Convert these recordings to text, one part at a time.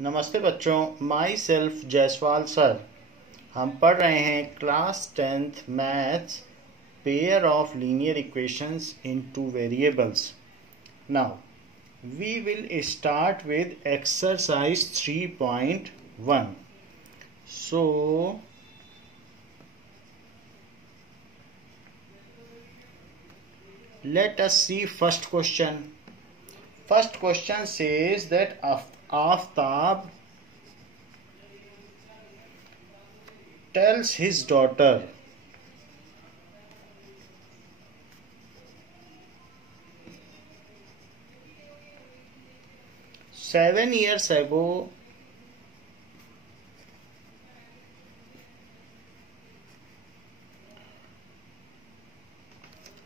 नमस्ते बच्चों, my self Jaiswal sir. हम पढ़ रहे हैं class 10th maths pair of linear equations in two variables. Now we will start with exercise 3.1. सो let us see first question. First question says that Aftab tells his daughter "7 years ago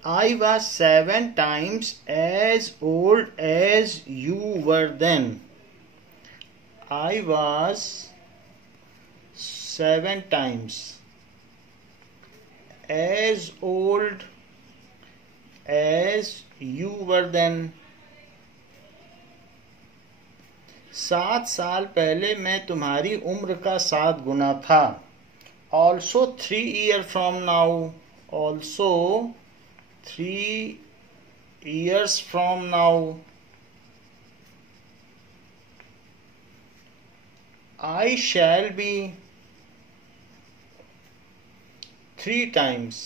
I was 7 times as old as you were then." I was 7 times as old as you were then. 7 साल पहले मैं तुम्हारी उम्र का 7 गुना था. Also 3 years from now. Also 3 years from now. I shall be 3 times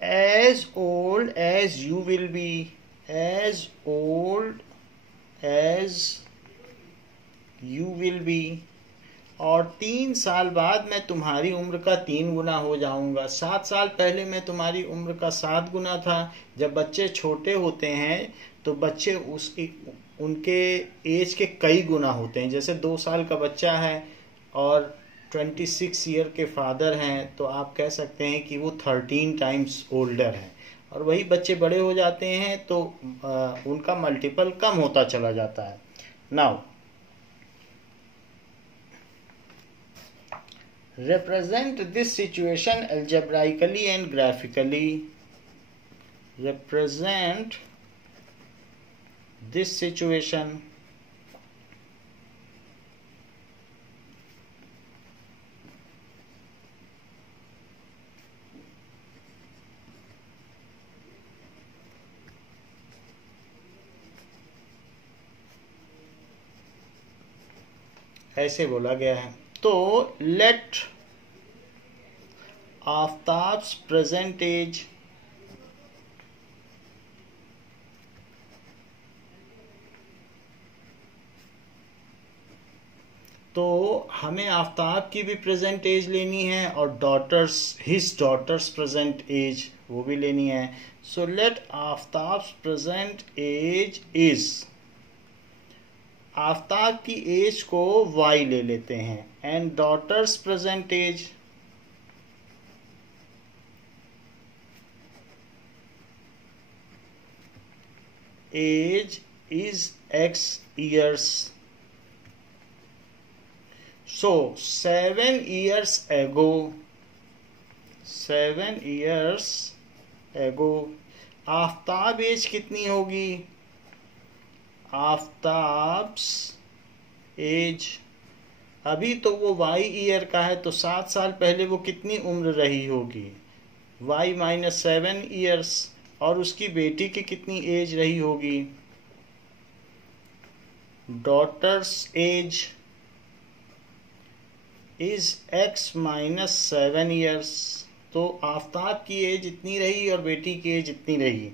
as old as you will be. As old as you will be. और 3 साल बाद मैं तुम्हारी उम्र का 3 गुना हो जाऊंगा. 7 साल पहले मैं तुम्हारी उम्र का 7 गुना था. जब बच्चे छोटे होते हैं तो बच्चे उनके एज के कई गुना होते हैं. जैसे 2 साल का बच्चा है और 26 ईयर के फादर हैं तो आप कह सकते हैं कि वो 13 टाइम्स ओल्डर हैं. और वही बच्चे बड़े हो जाते हैं तो उनका मल्टीपल कम होता चला जाता है. Now represent this situation algebraically and graphically. Represent this situation ऐसे बोला गया है. तो लेट आफ्ताब्स प्रेजेंट एज तो हमें आफ्ताब की भी प्रेजेंट एज लेनी है और हिज डॉटर्स प्रेजेंट एज वो भी लेनी है. So let Aftab's present age is, Aftab की एज को y ले लेते हैं and daughter's present age is x years. So 7 years ago Aftab age कितनी होगी? आफ्ताब्स एज अभी तो वो y ईयर का है तो 7 साल पहले वो कितनी उम्र रही होगी? y minus 7 years. और उसकी बेटी की कितनी एज रही होगी? Daughters as is x minus 7 years. तो आफ्ताब की एज इतनी रही और बेटी की एज इतनी रही.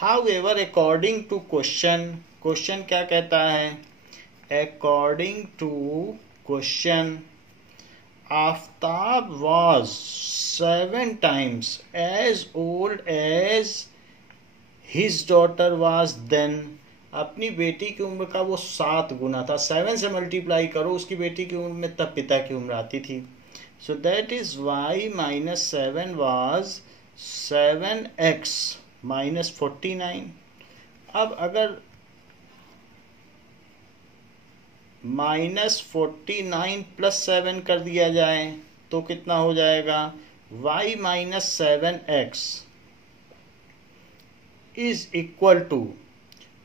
हाउएवर अकॉर्डिंग टू क्वेश्चन क्या कहता है? According to question Aftab was 7 times as old as his daughter was then. अपनी बेटी की उम्र का वो 7 गुना था. 7 से मल्टीप्लाई करो उसकी बेटी की उम्र में तब पिता की उम्र आती थी. सो that is y minus 7 was 7x minus 49. अब अगर -49 + 7 कर दिया जाए तो कितना हो जाएगा? y - 7x is equal to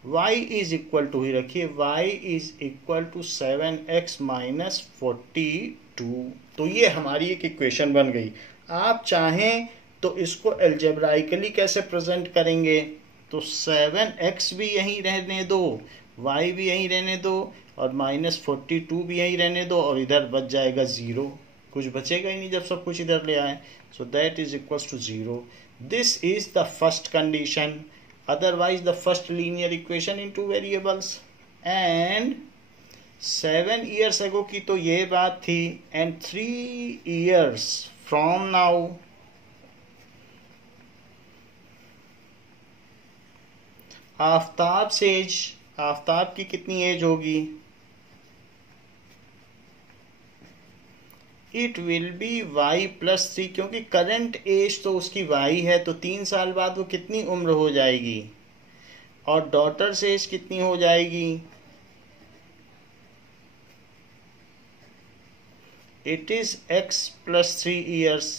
y is equal to ही रखिए, y is equal to 7x minus 42। तो ये हमारी एक इक्वेशन बन गई। आप चाहें तो इसको एल्जेब्राइकली कैसे प्रेजेंट करेंगे, तो 7x भी यहीं रहने दो, y भी यहीं रहने दो, और माइनस 42 भी यहीं रहने दो, और इधर बच जाएगा 0, कुछ बचेगा ही नहीं जब सब कुछ इधर ले आए। So that is equals to 0। This is the first condition, otherwise the first linear equation in two variables। and 7 years ago की तो ये बात थी, and 3 years from now Aftab says, Aftab की कितनी एज होगी, it will be y plus 3, क्योंकि current as तो उसकी y है, तो 3 साल बाद वो कितनी उम्र हो जाएगी, और डॉटर से एज कितनी हो जाएगी, it is x plus 3 years.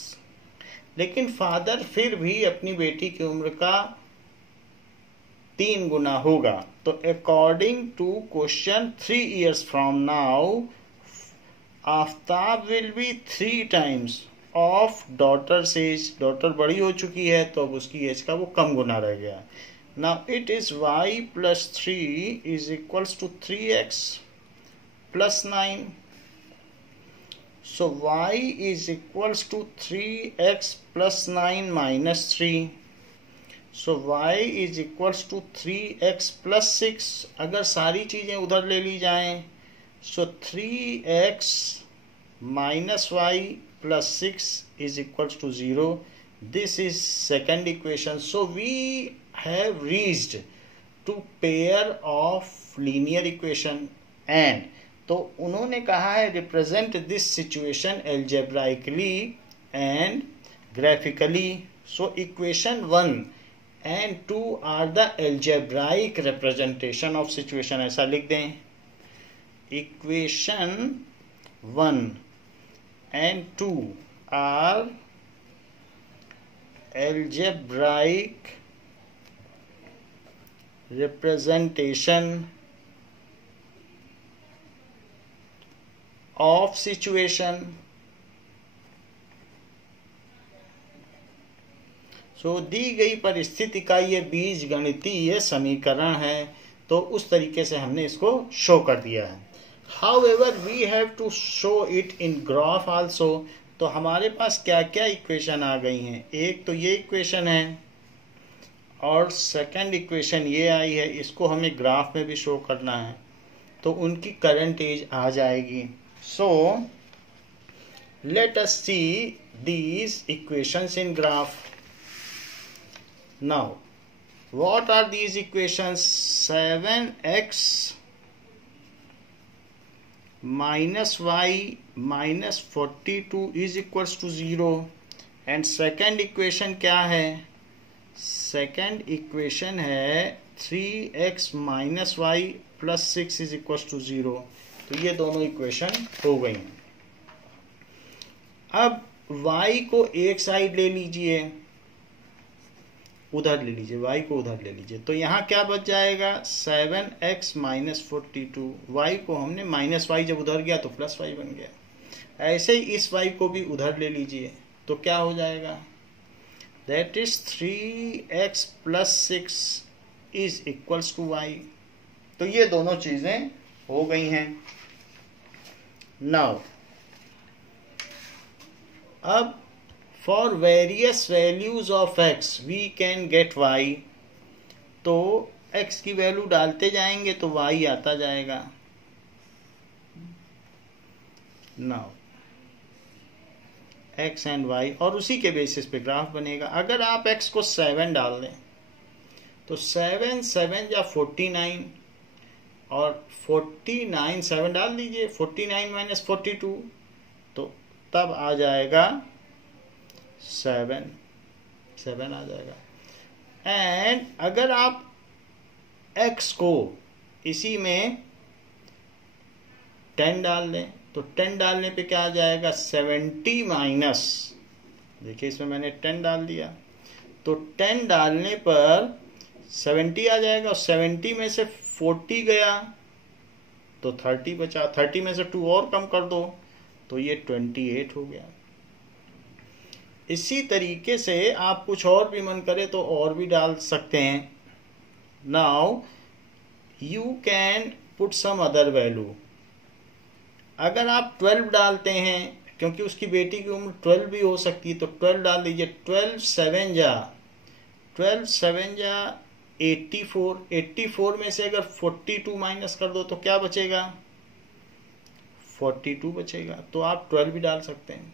लेकिन फादर फिर भी अपनी बेटी की उम्र का 3 गुना होगा। तो according to question 3 years from now Aftab will be 3 times of daughter's age. Daughter बड़ी हो चुकी है तो अब उसकी एज का वो कम गुना रह गया। Now it is y plus 3 is equals to 3x plus 9। So y is equals to 3x plus 9 minus 3। So y is equals to 3x plus 6। अगर सारी चीजें उधर ले ली जाएं, so 3x minus y plus 6 is equals to 0. This is second equation. So we have reached to pair of linear equation, and तो उन्होंने कहा है represent this situation algebraically and graphically. So equation 1 and 2 are the algebraic representation of situation। ऐसा लिख दें, equation 1 and 2 are algebraic representation of situation। सो दी गई परिस्थिति का ये बीज गणितीय समीकरण है, तो उस तरीके से हमने इसको शो कर दिया है। However, we have to show it in graph also। तो हमारे पास क्या क्या इक्वेशन आ गई हैं, एक तो ये इक्वेशन है, और सेकंड इक्वेशन ये आई है, इसको हमें ग्राफ में भी शो करना है, तो उनकी करंट एज आ जाएगी। So let us see these equations in graph. Now what are these equations, 7x minus y minus 42 is equals to 0। And second equation क्या है, सेकेंड इक्वेशन है 3x minus y plus 6 is equals to 0। तो ये दोनों equation हो गई। अब y को एक साइड ले लीजिए, उधर ले लीजिए, y को उधर ले लीजिए, तो यहाँ क्या बच जाएगा, 7x माइनस 42। y को हमने माइनस वाई जब उधर गया तो प्लस वाई बन गया। ऐसे ही इस y को भी उधर ले लीजिए, तो क्या हो जाएगा, that is 3x plus 6 is equals to y। तो ये दोनों चीजें हो गई हैं। नाउ अब for various values of x we can get y। तो x की वैल्यू डालते जाएंगे तो y आता जाएगा। नाउ x एंड y, और उसी के बेसिस पे ग्राफ बनेगा। अगर आप x को 7 डाल दें तो 7 7 या 49, और 49 7 डाल दीजिए, 49 माइनस 42, तो तब आ जाएगा 7 आ जाएगा। एंड अगर आप x को इसी में 10 डाल दें तो 10 डालने पे क्या आ जाएगा, 70 माइनस, देखिए इसमें मैंने 10 डाल दिया, तो 10 डालने पर 70 आ जाएगा, और 70 में से 40 गया तो 30 बचा, 30 में से 2 और कम कर दो तो ये 28 हो गया। इसी तरीके से आप कुछ और भी मन करे तो और भी डाल सकते हैं। Now you can put some other value. अगर आप 12 डालते हैं, क्योंकि उसकी बेटी की उम्र 12 भी हो सकती है, तो 12 डाल दीजिए। 12 7 जा 84। 84 में से अगर 42 माइनस कर दो तो क्या बचेगा? 42 बचेगा। तो आप 12 भी डाल सकते हैं।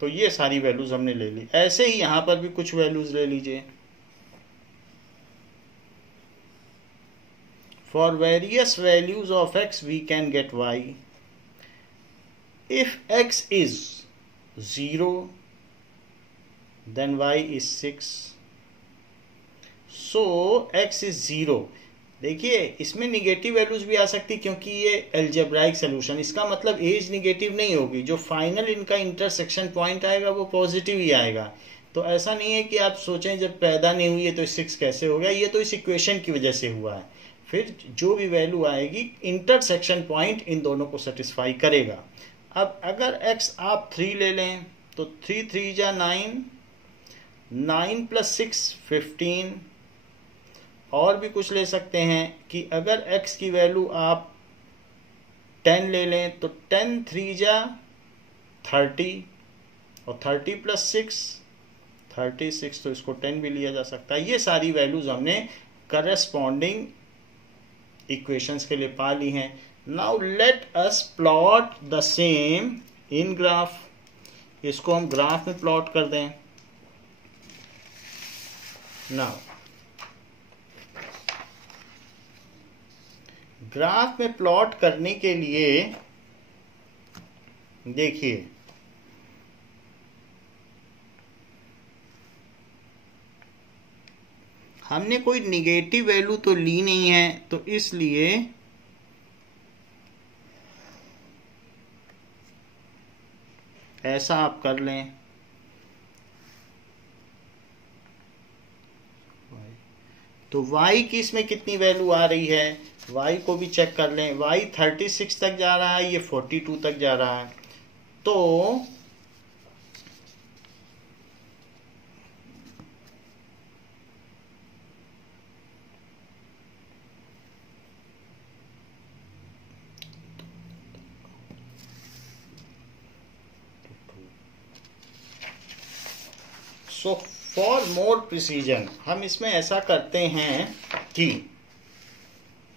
तो ये सारी वैल्यूज हमने ले ली। ऐसे ही यहां पर भी कुछ वैल्यूज ले लीजिए। For various values of x we can get y. If x is 0 then y is 6. So x is 0. देखिए इसमें निगेटिव वैल्यूज भी आ सकती, क्योंकि ये एल्जेब्राइक सोल्यूशन, इसका मतलब एज निगेटिव नहीं होगी। जो फाइनल इनका इंटरसेक्शन पॉइंट आएगा वो पॉजिटिव ही आएगा। तो ऐसा नहीं है कि आप सोचें जब पैदा नहीं हुई है तो 6 कैसे हो गया, ये तो इस इक्वेशन की वजह से हुआ है। फिर जो भी वैल्यू आएगी इंटरसेक्शन पॉइंट इन दोनों को सेटिस्फाई करेगा। अब अगर x आप 3 ले लें तो 3 3 जा 9, 9 + 6 15। और भी कुछ ले सकते हैं कि अगर x की वैल्यू आप 10 ले लें तो 10 3 जा 30, और 30 + 6 36, तो इसको 10 भी लिया जा सकता है। ये सारी वैल्यूज हमने करस्पॉन्डिंग इक्वेशंस के लिए पा ली हैं। Now let us plot the same in graph. इसको हम ग्राफ में प्लॉट कर दें। नाउ ग्राफ में प्लॉट करने के लिए देखिए, हमने कोई निगेटिव वैल्यू तो ली नहीं है, तो इसलिए ऐसा आप कर लें। तो y की इसमें कितनी वैल्यू आ रही है, y को भी चेक कर लें। y 36 तक जा रहा है, ये 42 तक जा रहा है। तो सो फॉर मोर प्रिसीजन हम इसमें ऐसा करते हैं कि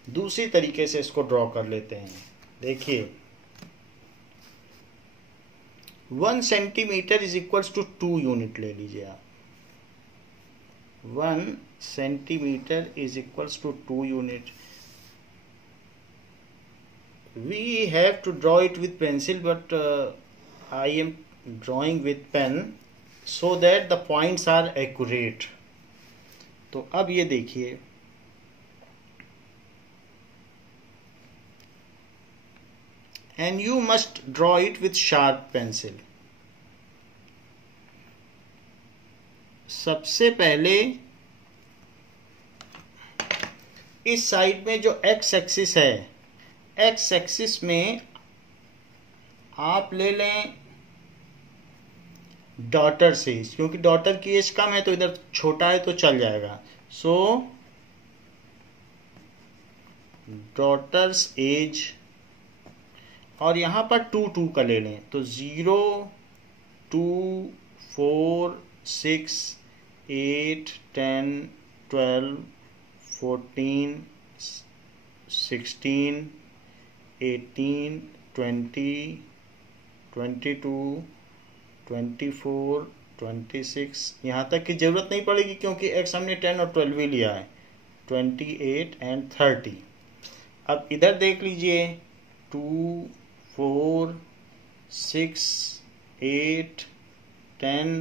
दूसरी तरीके से इसको ड्रॉ कर लेते हैं। देखिए 1 centimetre is equals to 2 unit ले लीजिए आप। 1 centimetre is equals to 2 unit. We have to draw it with pencil, but I am drawing with pen so that the points are accurate. तो अब ये देखिए, and you must draw it with sharp pencil. सबसे पहले इस side में जो x axis है, x एक्सिस में आप ले लें डॉटर से, क्योंकि डॉटर की एज कम है तो इधर छोटा है तो चल जाएगा। सो डॉटर्स एज, और यहां पर 2 2 का ले लें तो 0 2 4 6 8 10 12 14 16 18 20 22 24 26, यहाँ तक की जरूरत नहीं पड़ेगी क्योंकि x हमने 10 और 12 भी लिया है। 28 एंड 30। अब इधर देख लीजिए 2 4 6 8 10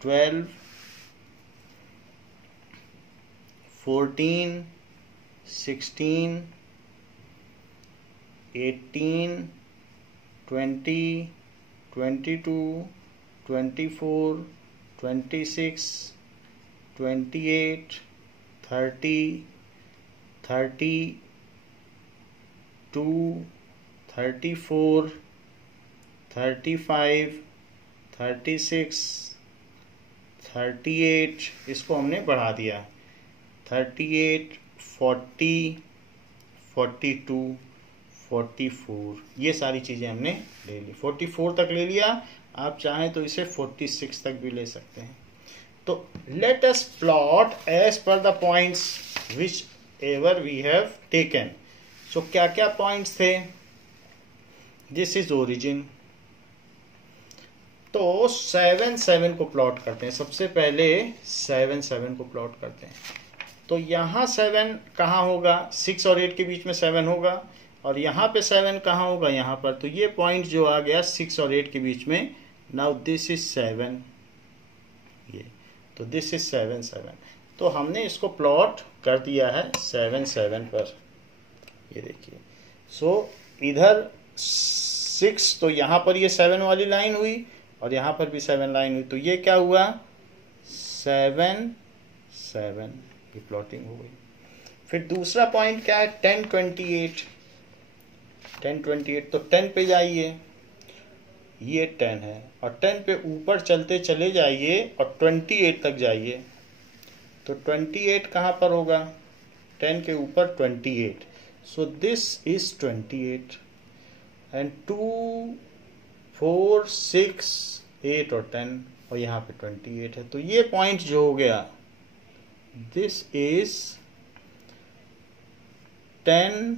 12 14 16 18 20 22 24 26 28 30, 32, 34, 35, 36, 38, इसको हमने बढ़ा दिया, 38, 40, 42, 44, ये सारी चीज़ें हमने ले ली। 44 तक ले लिया, आप चाहें तो इसे 46 तक भी ले सकते हैं। तो let us plot as per the points whichever we have taken. So क्या क्या पॉइंट्स थे? This is origin. तो 7, 7 को प्लॉट करते हैं। सबसे पहले 7, 7 को प्लॉट करते हैं। तो यहाँ 7 कहाँ होगा? 6 और 8 के बीच में 7 होगा, और यहाँ पे 7 कहाँ होगा? यहाँ पर। तो ये पॉइंट जो आ गया 6 और 8 के बीच में, नाउ दिस इज 7, ये, तो दिस इज 7, 7। तो हमने इसको प्लॉट कर दिया है 7, 7 पर, ये देखिए। सो इधर 6, तो यहाँ पर ये 7 वाली लाइन हुई, और यहाँ पर भी 7 लाइन हुई, तो ये क्या हुआ? 7, 7, ये प्लॉटिंग हो गई। फिर दूसरा पॉइंट क्या है? 10, 28, 10, 28, तो 10 पे जाइए, ये 10 है, और 10 पे ऊपर चलते चले जाइए और 28 तक जाइए। तो 28 कहाँ पर होगा? 10 के ऊपर 28, सो दिस इज 28, एंड 2, 4, 6, 8 और 10, और यहाँ पे 28 है। तो ये पॉइंट जो हो गया, दिस इज 10,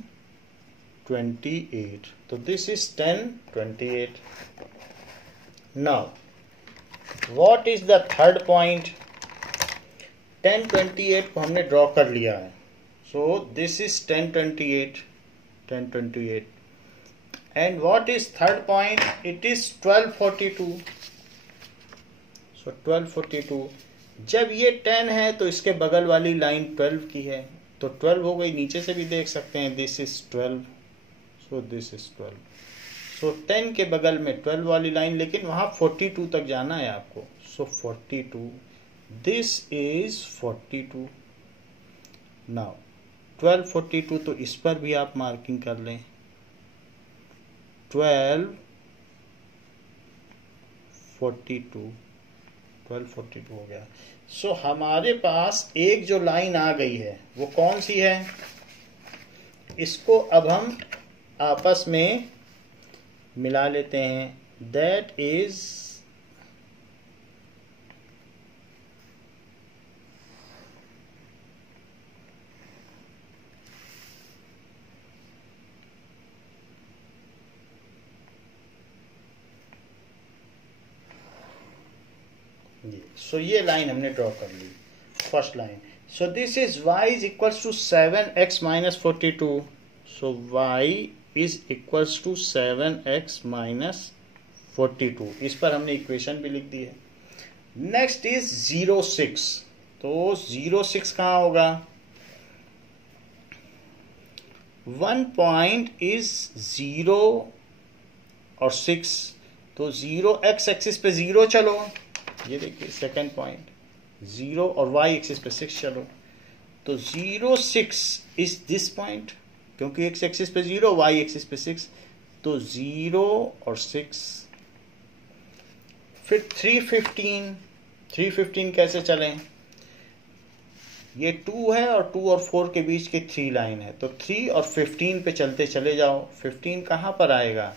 28, तो this is 10, 28। Now what is the third point? 10, 28 को हमने ड्रॉ कर लिया है, so this is 10, 28, 10, 28, and what is third point? It is 12, 42, सो 12, 42। जब ये 10 है तो इसके बगल वाली लाइन 12 की है, तो 12 हो गई। नीचे से भी देख सकते हैं, this is 12, so this is 12। सो 10 के बगल में 12 वाली लाइन, लेकिन वहां 42 तक जाना है आपको, सो 42, दिस इज 42। नाउ 12, 42, तो इस पर भी आप मार्किंग कर लें, 12, 42, 12, 42 हो गया। सो हमारे पास एक जो लाइन आ गई है वो कौन सी है? इसको अब हम आपस में मिला लेते हैं, दैट इज सो ये लाइन हमने ड्रॉ कर ली, first line. So this is y is equals to 7x minus 42, so y is equals to 7x minus 42। इस पर हमने इक्वेशन भी लिख दी है। नेक्स्ट इज 0,6, तो 0,6 कहाँ होगा? 1 पॉइंट इज 0 और 6, तो 0 x एक्सिस पे 0 चलो, ये देखिए सेकेंड पॉइंट, 0 और y एक्सिस पे 6 चलो, तो 0, 6 इज दिस पॉइंट, क्योंकि x एक्सिस पे 0, y एक्सिस पे 6, तो 0 और 6। फिर 315, 315 कैसे चलें? ये 2 है, और 2 और 4 के बीच की 3 लाइन है, तो 3 और 15 पे चलते चले जाओ। 15 कहाँ पर आएगा?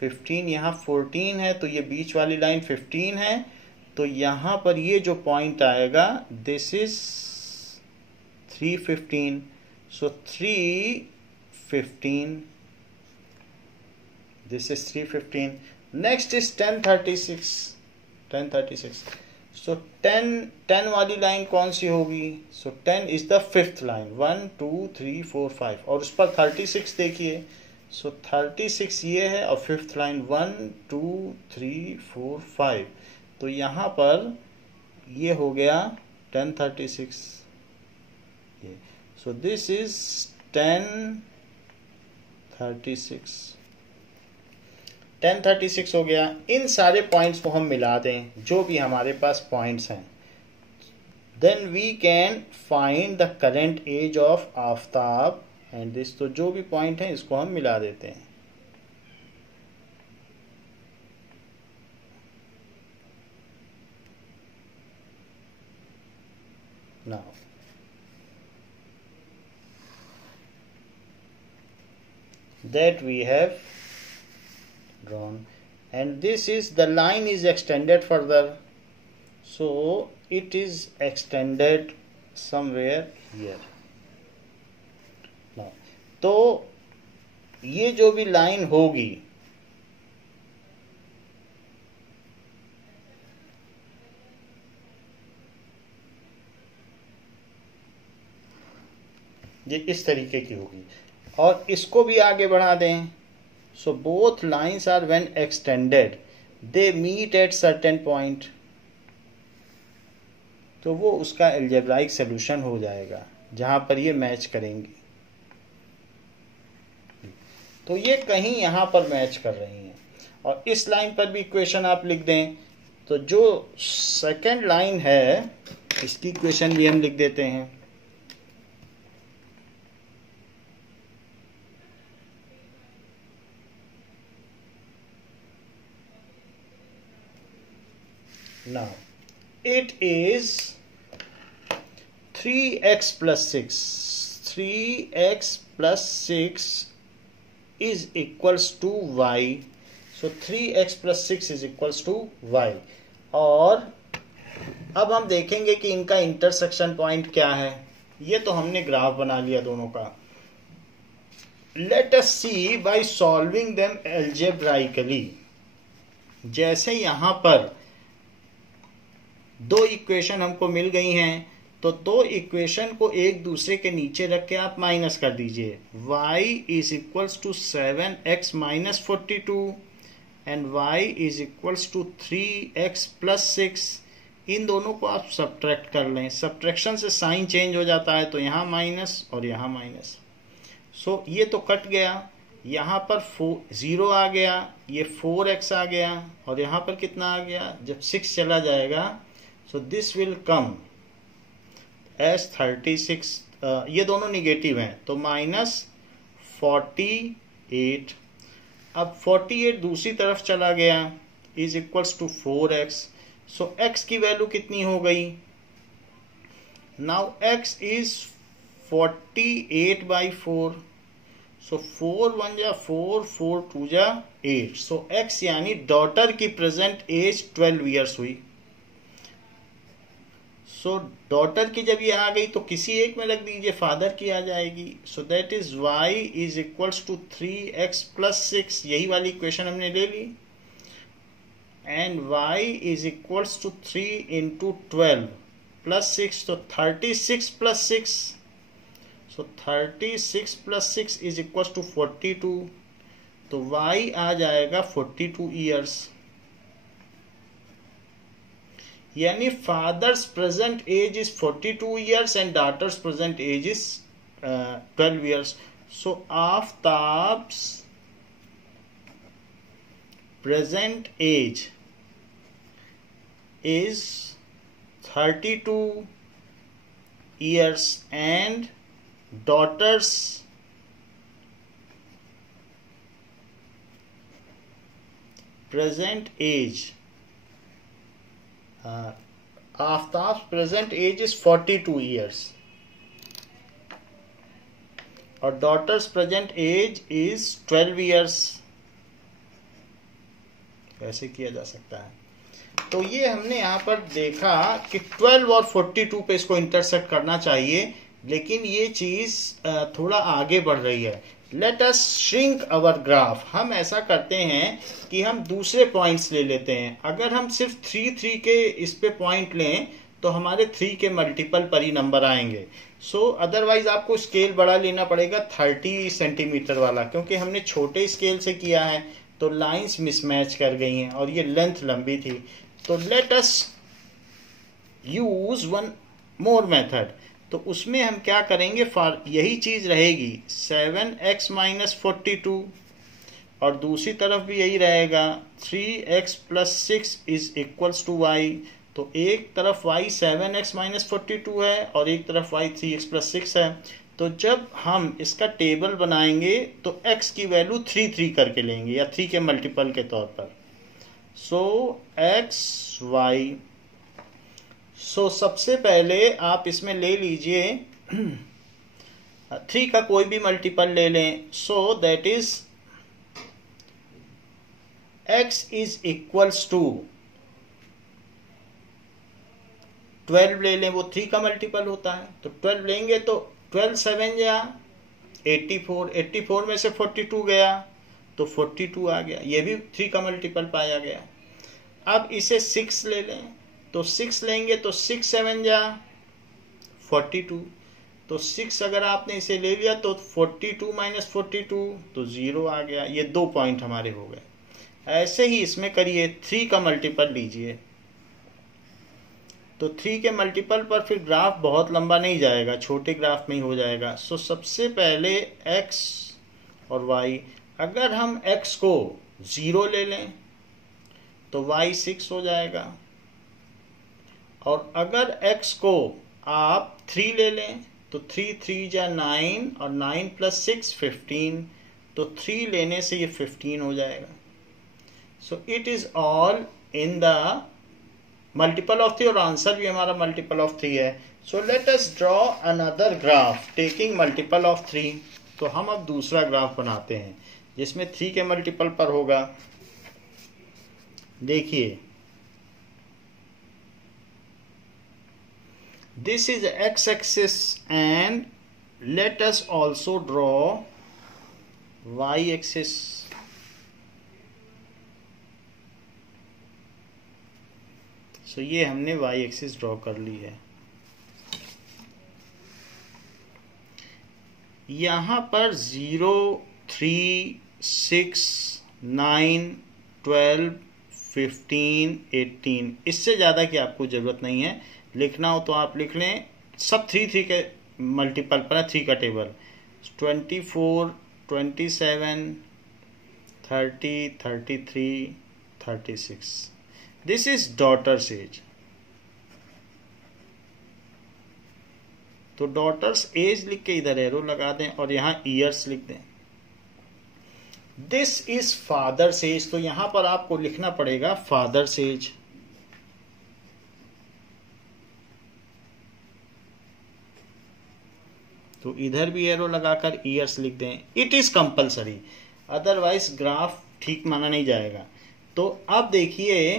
15 यहाँ 14 है, तो ये बीच वाली लाइन 15 है, तो यहाँ पर ये जो पॉइंट आएगा, this is 315, so 315, this is 315। Next is 1036, 1036, सो 10 वाली लाइन कौन सी होगी? सो 10 इज द फिफ्थ लाइन, 1, 2, 3, 4, 5, और उस पर 36 देखिए, सो 36 ये है, और फिफ्थ लाइन 1, 2, 3, 4, 5, तो यहाँ पर ये हो गया 1036, ये, सो दिस इज 1036, 1036 हो गया। इन सारे पॉइंट्स को हम मिला दें, जो भी हमारे पास पॉइंट्स हैं, then we can find the current age of Aftab and this. तो जो भी पॉइंट है इसको हम मिला देते हैं. Now that we have drawn, and this is the line is extended further, so it is extended somewhere here. Now तो ये जो भी लाइन होगी ये इस तरीके की होगी और इसको भी आगे बढ़ा दें. So both lines are when extended they meet at certain point. तो वो उसका एल्जेब्राइक सॉल्यूशन हो जाएगा जहां पर ये मैच करेंगी. तो ये कहीं यहां पर मैच कर रही हैं और इस लाइन पर भी इक्वेशन आप लिख दें. तो जो सेकंड लाइन है इसकी इक्वेशन भी हम लिख देते हैं. Now it is 3x plus 6. 3x plus 6 is equals to y. So 3x plus 6 is equals to y. और अब हम देखेंगे कि इनका इंटरसेक्शन पॉइंट क्या है. ये तो हमने ग्राफ बना लिया दोनों का. Let us see by solving them algebraically. जैसे यहां पर दो इक्वेशन हमको मिल गई हैं तो दो इक्वेशन को एक दूसरे के नीचे रख के आप माइनस कर दीजिए. y is equals to 7x minus 42 and y is equals to 3x plus 6. इन दोनों को आप सब्ट्रैक्ट कर लें. सब्ट्रैक्शन से साइन चेंज हो जाता है तो यहाँ माइनस और यहाँ माइनस. सो ये तो कट गया. यहाँ पर 0 आ गया, ये 4x आ गया और यहाँ पर कितना आ गया. जब 6 चला जाएगा so this will come as 36. ये दोनों निगेटिव हैं तो माइनस 48. अब 48 दूसरी तरफ चला गया is equals to 4x. So x की वैल्यू कितनी हो गई. Now x is 48/4. सो 4 1 जा 4, 4 2 जा 8. सो x यानी डॉटर की प्रेजेंट एज 12 ईयर्स हुई. सो डॉटर की जब ये आ गई तो किसी एक में रख दीजिए, फादर की आ जाएगी. So that is y is equals to 3x plus 6. यही वाली इक्वेशन हमने ले ली. And y is equals to 3 into 12 plus 6 तो 36 plus 6. So 36 plus 6 is equals to 42. तो y आ जाएगा 42 ईयर्स. यानी father's present age is 42 years and daughter's present age is 12 years. So Aftab's present age is 32 years and daughter's present age Aftab's present age is 42 years और daughter's present age is 12 years. ऐसे किया जा सकता है. तो ये हमने यहाँ पर देखा कि 12 और 42 पे इसको इंटरसेक्ट करना चाहिए, लेकिन ये चीज थोड़ा आगे बढ़ रही है. लेट अस श्रिंक अवर ग्राफ. हम ऐसा करते हैं कि हम दूसरे पॉइंट्स ले लेते हैं. अगर हम सिर्फ 3 के इस पे पॉइंट लें तो हमारे 3 के मल्टीपल पर ही नंबर आएंगे. सो अदरवाइज आपको स्केल बड़ा लेना पड़ेगा 30 सेंटीमीटर वाला, क्योंकि हमने छोटे स्केल से किया है तो लाइंस मिसमैच कर गई हैं और ये लेंथ लंबी थी. तो लेट अस यूज वन मोर मेथड. तो उसमें हम क्या करेंगे, यही चीज रहेगी 7x माइनस 42 और दूसरी तरफ भी यही रहेगा 3x plus 6 is equals to y. तो एक तरफ y 7x माइनस 42 है और एक तरफ y 3x प्लस 6 है। तो जब हम इसका टेबल बनाएंगे तो x की वैल्यू 3 3 करके लेंगे या 3 के मल्टीपल के तौर पर। सो x y, सो सबसे पहले आप इसमें ले लीजिए 3 का कोई भी मल्टीपल ले लें। So that is x is equals to 12 ले लें, वो 3 का मल्टीपल होता है। तो 12 लेंगे तो 12 7 या 84, 84 में से 42 गया तो 42 आ गया, ये भी 3 का मल्टीपल पाया गया। अब इसे 6 ले लें, तो 6 लेंगे तो 6 7 या 42, तो 6 अगर आपने इसे ले लिया तो 42 माइनस 42 तो 0 आ गया। ये 2 पॉइंट हमारे हो गए। ऐसे ही इसमें करिए, 3 का मल्टीपल लीजिए, तो 3 के मल्टीपल पर फिर ग्राफ बहुत लंबा नहीं जाएगा, छोटे ग्राफ में ही हो जाएगा। सो सबसे पहले x और y, अगर हम x को 0 ले लें तो y 6 हो जाएगा, और अगर x को आप 3 ले लें तो 3 3 जा 9 और 9 प्लस 6 15, तो 3 लेने से ये 15 हो जाएगा। सो it is all in the multiple of 3 और आंसर भी हमारा मल्टीपल ऑफ 3 है। So let us draw another graph taking multiple of 3। तो हम अब दूसरा ग्राफ बनाते हैं जिसमें 3 के मल्टीपल पर होगा। देखिए, this is x axis and let us also draw y axis. So ये हमने y एक्सिस ड्रॉ कर ली है। यहां पर 0 3 6 9 12 15 18, इससे ज़्यादा की आपको ज़रूरत नहीं है। लिखना हो तो आप लिख लें, सब 3 3 के मल्टीपल पर है 3 का table. 24 27 30 33 36, this is daughters as. तो डॉटर्स एज लिख के इधर एरो लगा दें और यहां ईयर्स लिख दें। दिस इज फादर्स एज, तो यहां पर आपको लिखना पड़ेगा फादर्स एज। तो इधर भी एरो लगाकर ईयर्स लिख दें। It is compulsory, otherwise graph ठीक माना नहीं जाएगा। तो अब देखिए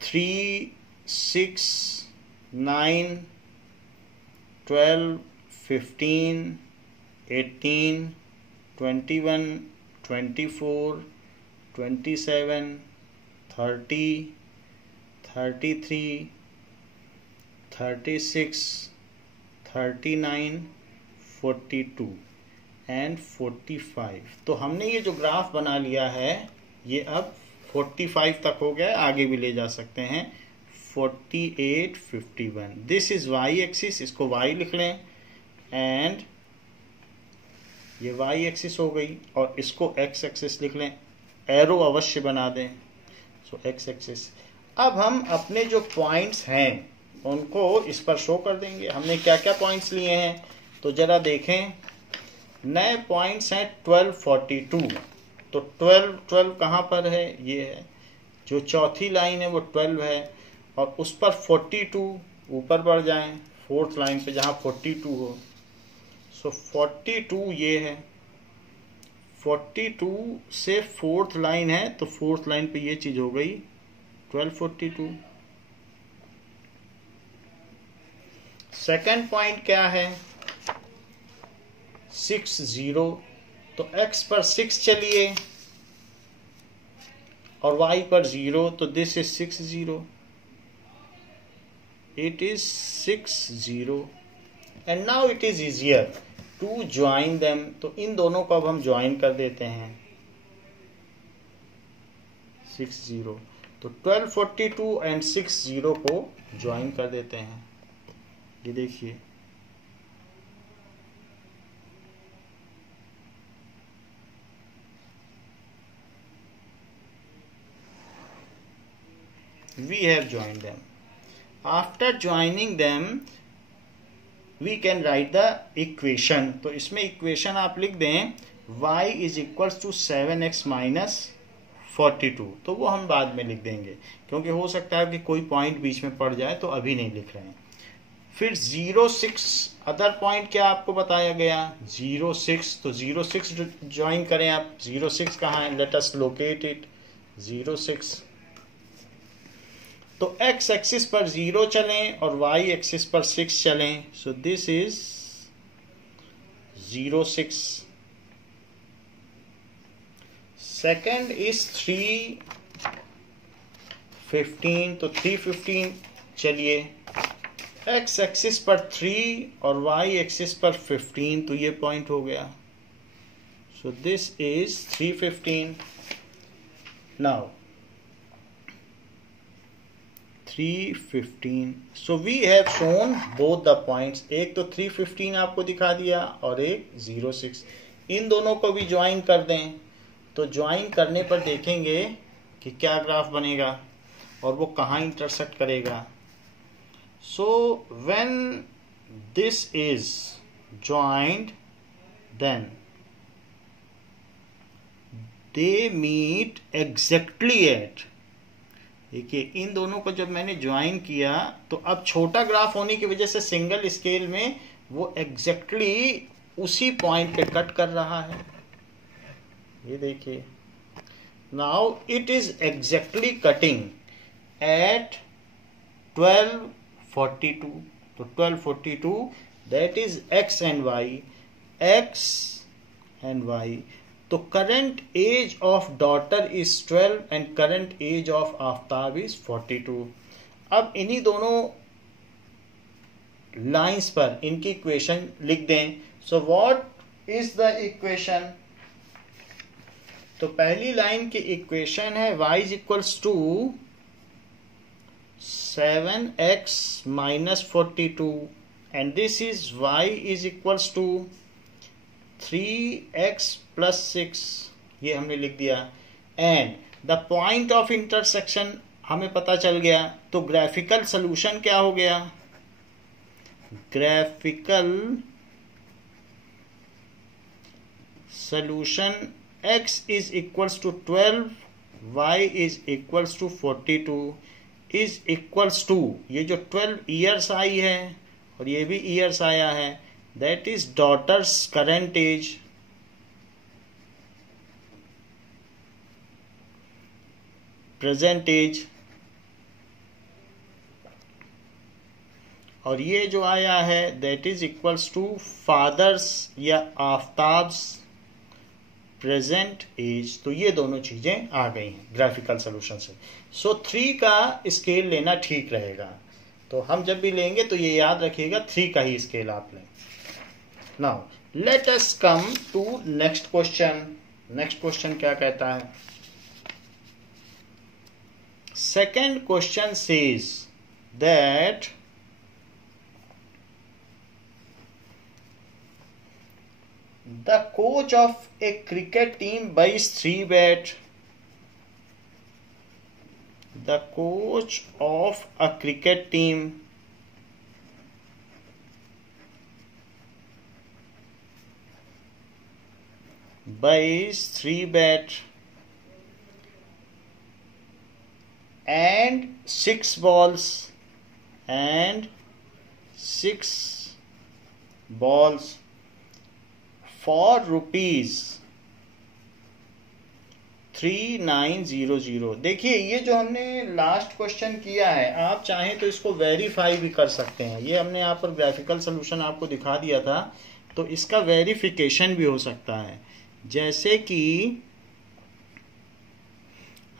3 6 9 12 15 18 21 24 27 30 33 36 39 42 एंड 45। तो हमने ये जो ग्राफ बना लिया है ये अब 45 तक हो गया, आगे भी ले जा सकते हैं। 48 51, दिस इज y एक्सिस, इसको y लिख लें, एंड ये y एक्सिस हो गई और इसको x एक्सिस लिख लें, एरो अवश्य बना दें। सो x एक्सिस। अब हम अपने जो पॉइंट्स हैं उनको इस पर शो कर देंगे। हमने क्या क्या पॉइंट्स लिए हैं तो जरा देखें। नए पॉइंट्स हैं 12 42, तो 12 कहाँ पर है, ये है। जो चौथी लाइन है वो 12 है और उस पर 42, ऊपर बढ़ जाएं 4th लाइन पे जहाँ 42 हो। सो 42 ये है, 42 से 4th लाइन है तो 4th लाइन पे ये चीज हो गई 12 42। सेकंड पॉइंट क्या है 6 0, तो x पर 6 चलिए और y पर 0, तो this is 6 0, it is 6 0। And now it is easier to join them, तो इन दोनों को अब हम ज्वाइन कर देते हैं 6 0। तो 12 42 एंड 6 0 को ज्वाइन कर देते हैं। ये देखिए we have joined them. After joining them we can write the equation. तो इसमें equation आप लिख दें y is equals to 7x minus 42. तो वो हम बाद में लिख देंगे क्योंकि हो सकता है कि कोई पॉइंट बीच में पड़ जाए, तो अभी नहीं लिख रहे हैं. फिर 06 अदर पॉइंट क्या आपको बताया गया 06. तो 06 ज्वाइन करें आप. 06 कहाँ है, लेट अस लोकेट इट. 06 तो x एक्सिस पर 0 चलें और y एक्सिस पर 6 चलें. सो दिस इज 06. Second is 315. तो 315 चलिए x एक्सिस पर 3 और y एक्सिस पर 15. तो ये पॉइंट हो गया. सो this is 315. Now 315. So we have shown both the points. एक तो 315 आपको दिखा दिया और एक 06. इन दोनों को भी ज्वाइन कर दें. तो ज्वाइन करने पर देखेंगे कि क्या ग्राफ बनेगा और वो कहाँ इंटरसेक्ट करेगा. So when this is joined, then they meet exactly at. देखिए इन दोनों को जब मैंने ज्वाइन किया तो अब छोटा ग्राफ होने की वजह से सिंगल स्केल में वो एग्जैक्टली उसी पॉइंट पे कट कर रहा है. ये देखिए now it is exactly cutting at 1242. तो 1242 that is x and y. x and y. तो current age of daughter is 12 and current age of Aftab is 42. अब इन्हीं दोनों लाइंस पर इनकी इक्वेशन लिख दें. So what is the equation. तो पहली लाइन की इक्वेशन है y is equals to 7x minus 42 and this is y is equals to 3x plus 6. ये हमने लिख दिया. And the point of intersection हमें पता चल गया. तो ग्राफिकल सोल्यूशन क्या हो गया, graphical solution x is equals to 12, y is equals to 42 is equals to ये जो 12 ईयर्स आई है और ये भी ईयर्स आया है, that is daughter's current age present age, और ये जो आया है that is equals to father's या आफ्ताब्स प्रेजेंट एज. तो ये दोनों चीजें आ गई हैं ग्राफिकल सोल्यूशन से. सो 3 का स्केल लेना ठीक रहेगा. तो हम जब भी लेंगे तो ये याद रखिएगा 3 का ही स्केल आप लें. Now let us come to next question. Next question क्या कहता है. Second question says that the coach of a cricket team buys 3 bat. The coach of a cricket team buys 3 bat and 6 balls for rupees 3900. देखिए ये जो हमने last question किया है, आप चाहें तो इसको वेरीफाई भी कर सकते हैं. ये हमने यहाँ पर ग्राफिकल सोल्यूशन आपको दिखा दिया था, तो इसका वेरिफिकेशन भी हो सकता है. जैसे कि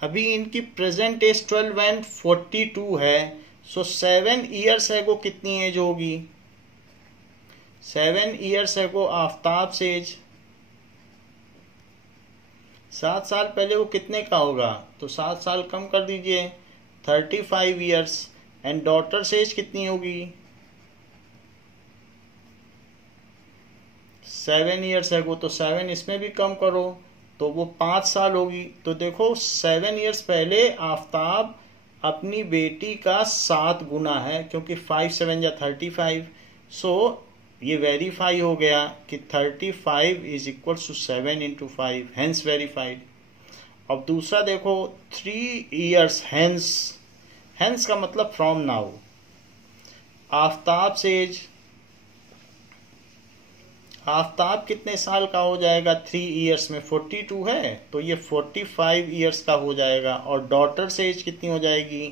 अभी इनकी प्रेजेंट एज 12 एंड 42 है. सो 7 ईयर्स है वो कितनी एज होगी, 7 ईयर्स है वो आफ्ताब से एज. 7 साल पहले वो कितने का होगा, तो 7 साल कम कर दीजिए 35 ईयर्स. एंड डॉटर से एज कितनी होगी, 7 ईयर्स है वो, तो 7 इसमें भी कम करो तो वो 5 साल होगी. तो देखो 7 ईयर्स पहले आफ्ताब अपनी बेटी का 7 गुना है, क्योंकि 5 7 या 35। सो ये वेरीफाई हो गया कि 35 is equal to 7 into 5, hence verified. अब दूसरा देखो, 3 years हेंस, हेंस का मतलब from now. Aftab says, Aftab कितने साल का हो जाएगा 3 years में? 42 है, तो ये 45 years का हो जाएगा। और डॉटर्स एज कितनी हो जाएगी?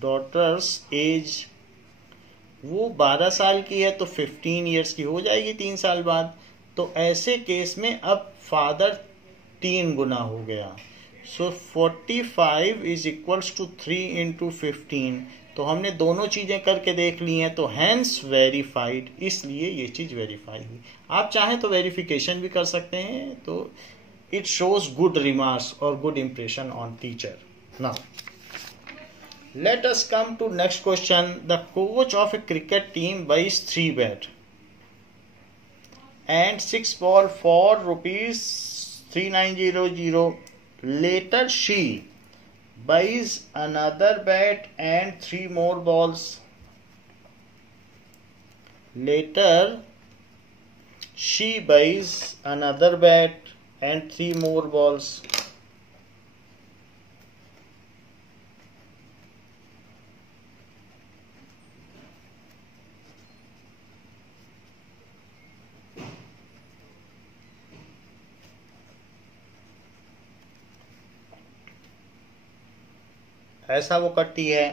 डॉटर्स एज वो 12 साल की है, तो 15 years की हो जाएगी 3 साल बाद। तो ऐसे केस में अब फादर 3 गुना हो गया। सो 45 इज इक्वल्स टू 3 इंटू 15। तो हमने दोनों चीजें करके देख ली हैं, तो हैंस वेरीफाइड, इसलिए ये चीज वेरीफाई हुई। आप चाहें तो वेरिफिकेशन भी कर सकते हैं, तो इट शोज गुड रिमार्क्स और good impression on teacher. Now let us come to next question. The coach of a cricket team buys 3 bat and 6 ball for rupees 3900. Later she buys another bat and 3 more balls. Later she buys another bat and 3 more balls. ऐसा वो करती है।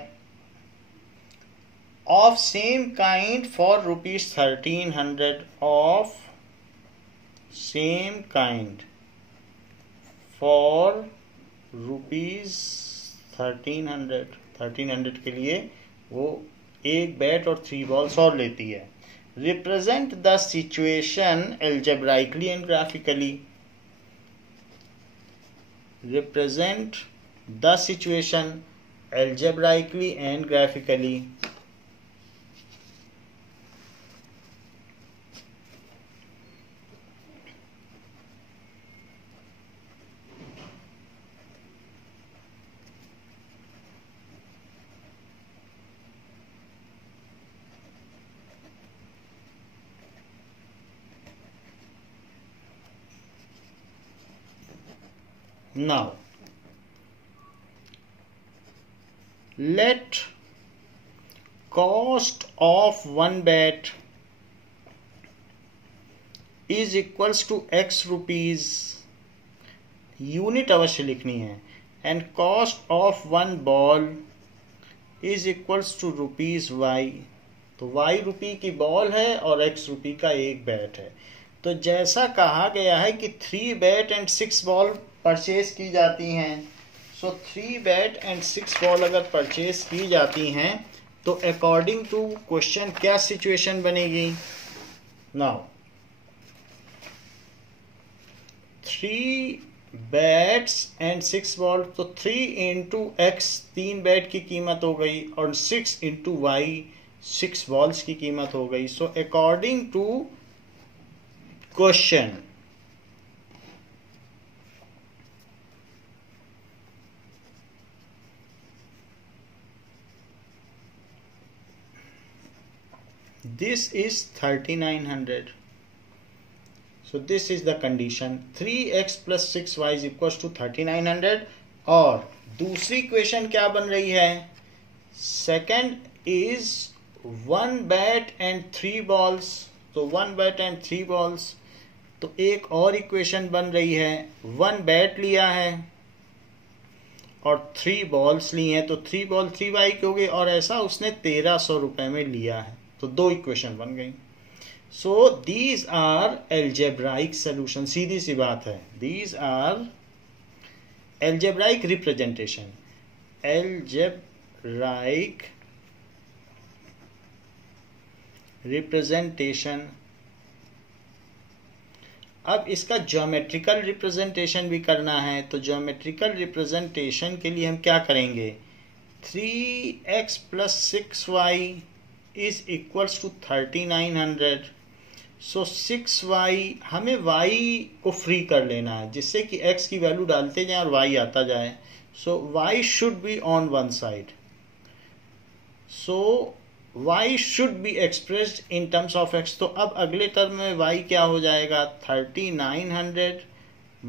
Of same kind for rupees 1300, of same kind for rupees 1300 के लिए वो 1 bat और 3 balls और लेती है। Represent the situation algebraically and graphically. Represent the situation algebraically and graphically. Now let cost of 1 bat is equals to x rupees, unit अवश्य लिखनी है, and cost of 1 ball is equals to rupees y। तो y रुपये की ball है और x रुपये का 1 बैट है। तो जैसा कहा गया है कि 3 बैट एंड 6 बॉल परचेज की जाती हैं, सो 3 बैट एंड 6 बॉल अगर परचेज की जाती हैं तो अकॉर्डिंग टू क्वेश्चन क्या सिचुएशन बनेगी? नाउ 3 बैट्स एंड 6 बॉल, तो 3 इंटू एक्स 3 बैट की कीमत हो गई और 6 इंटू वाई 6 बॉल्स की कीमत हो गई। So according to question this is 3900. So this is the condition, 3x plus 6y is equals to 3900। और दूसरी इक्वेशन क्या बन रही है? Second is 1 bat and 3 balls, तो 1 बैट एंड 3 बॉल्स। तो एक और इक्वेशन बन रही है, 1 बैट लिया है और 3 बॉल्स ली हैं, तो 3 बॉल 3y की हो गई, और ऐसा उसने 1300 रुपए में लिया है। तो 2 इक्वेशन बन गई। So these are algebraic solution, सीधी सी बात है, these are algebraic representation, algebraic representation. अब इसका ज्योमेट्रिकल रिप्रेजेंटेशन भी करना है, तो ज्योमेट्रिकल रिप्रेजेंटेशन के लिए हम क्या करेंगे? 3x plus 6y is equals to 3900। So 6y, हमें y को फ्री कर लेना है जिससे कि x की वैल्यू डालते जाएं और y आता जाए। So y should be on one side. So y should be expressed in terms of x. तो अब अगले टर्म में y क्या हो जाएगा, 3900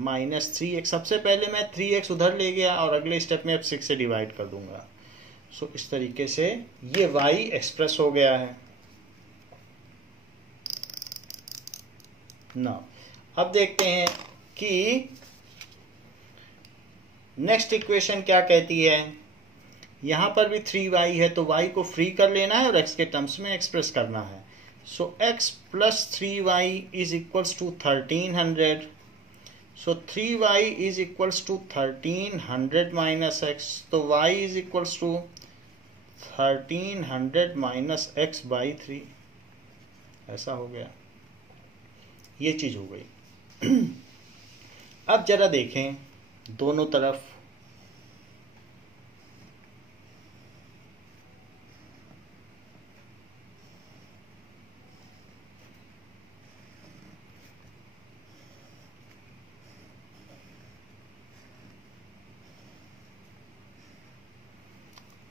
माइनस 3x. सबसे पहले मैं 3x उधर ले गया और अगले स्टेप में अब 6 से डिवाइड कर दूंगा. सो इस तरीके से ये y एक्सप्रेस हो गया है. नाउ अब देखते हैं कि नेक्स्ट इक्वेशन क्या कहती है. यहां पर भी 3y है तो y को फ्री कर लेना है और x के टर्म्स में एक्सप्रेस करना है. So x plus 3y is equals to 1300. So 3y is equals to 1300 minus x. तो y is equals to 1300 minus x by 3. ऐसा हो गया, ये चीज हो गई. अब जरा देखें दोनों तरफ.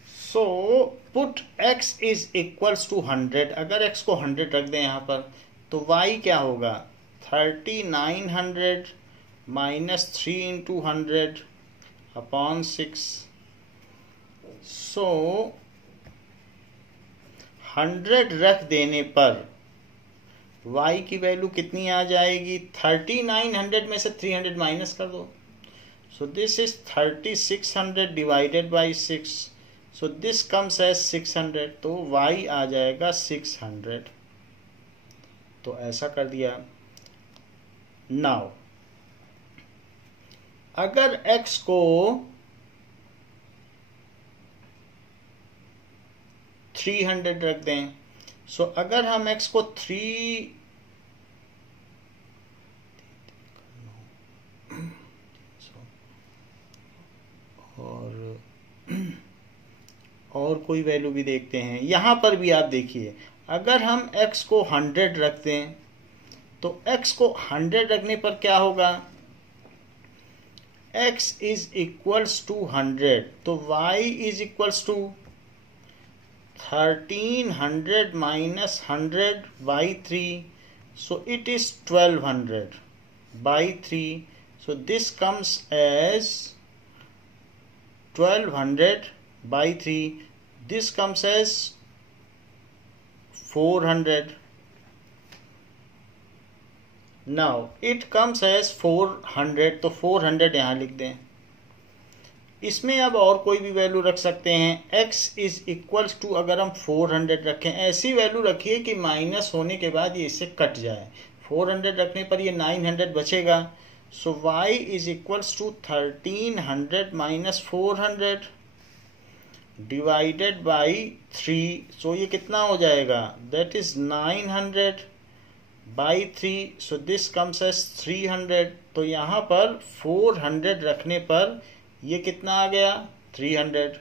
So put x is equals to 100. अगर x को 100 रख दें यहां पर तो y क्या होगा, 3900 माइनस 3 इंटू 100 अपॉन 6. सो 100 रख देने पर y की वैल्यू कितनी आ जाएगी, 3900 में से 300 माइनस कर दो. So this is 3600 divided by 6. So this comes as 600. तो y आ जाएगा 600. तो ऐसा कर दिया. नाउ अगर x को 300 रख दें. सो अगर हम x को 3 और कोई वैल्यू भी देखते हैं. यहां पर भी आप देखिए, अगर हम x को 100 रख दें तो x को 100 रखने पर क्या होगा, x इज इक्वल्स टू 100. तो y is equals to 1300 minus 100 by 3. So it is 1200 by 3. So this comes as 1200 by 3. This comes as 400. Now it comes as 400. तो 400 यहां लिख दें. इसमें अब और कोई भी वैल्यू रख सकते हैं. x इज इक्वल्स टू, अगर हम 400 रखें, ऐसी वैल्यू रखिए कि माइनस होने के बाद ये इससे कट जाए. 400 रखने पर ये 900 बचेगा. So y is equals to 1300 minus 400 divided by 3. सो ये कितना हो जाएगा, that is 900 by 3. So this comes as 300. तो यहां पर 400 रखने पर ये कितना आ गया, 300.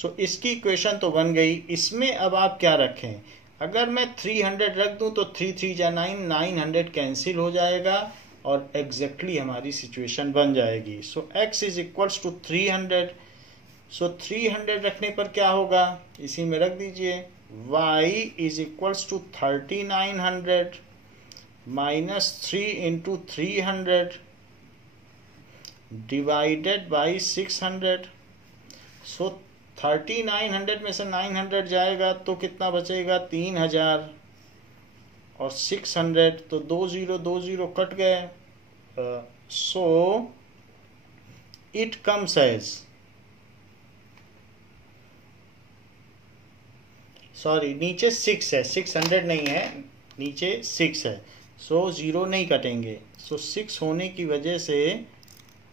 सो इसकी इक्वेशन तो बन गई. इसमें अब आप क्या रखें, अगर मैं 300 रख दूं तो 3 3 जा 9, 900 कैंसिल हो जाएगा और एग्जैक्टली हमारी सिचुएशन बन जाएगी. सो x इज इक्वल्स टू 300. सो 300 रखने पर क्या होगा, इसी में रख दीजिए, y is equals to 3900 minus 3 into 300 divided by 600. So 3900 में से 900 जाएगा तो कितना बचेगा, 3000 और 600. तो 20 कट गए. So it comes as, sorry नीचे 6 है, 600 नहीं है, नीचे 6 है. सो 0 नहीं कटेंगे. सो 6 होने की वजह से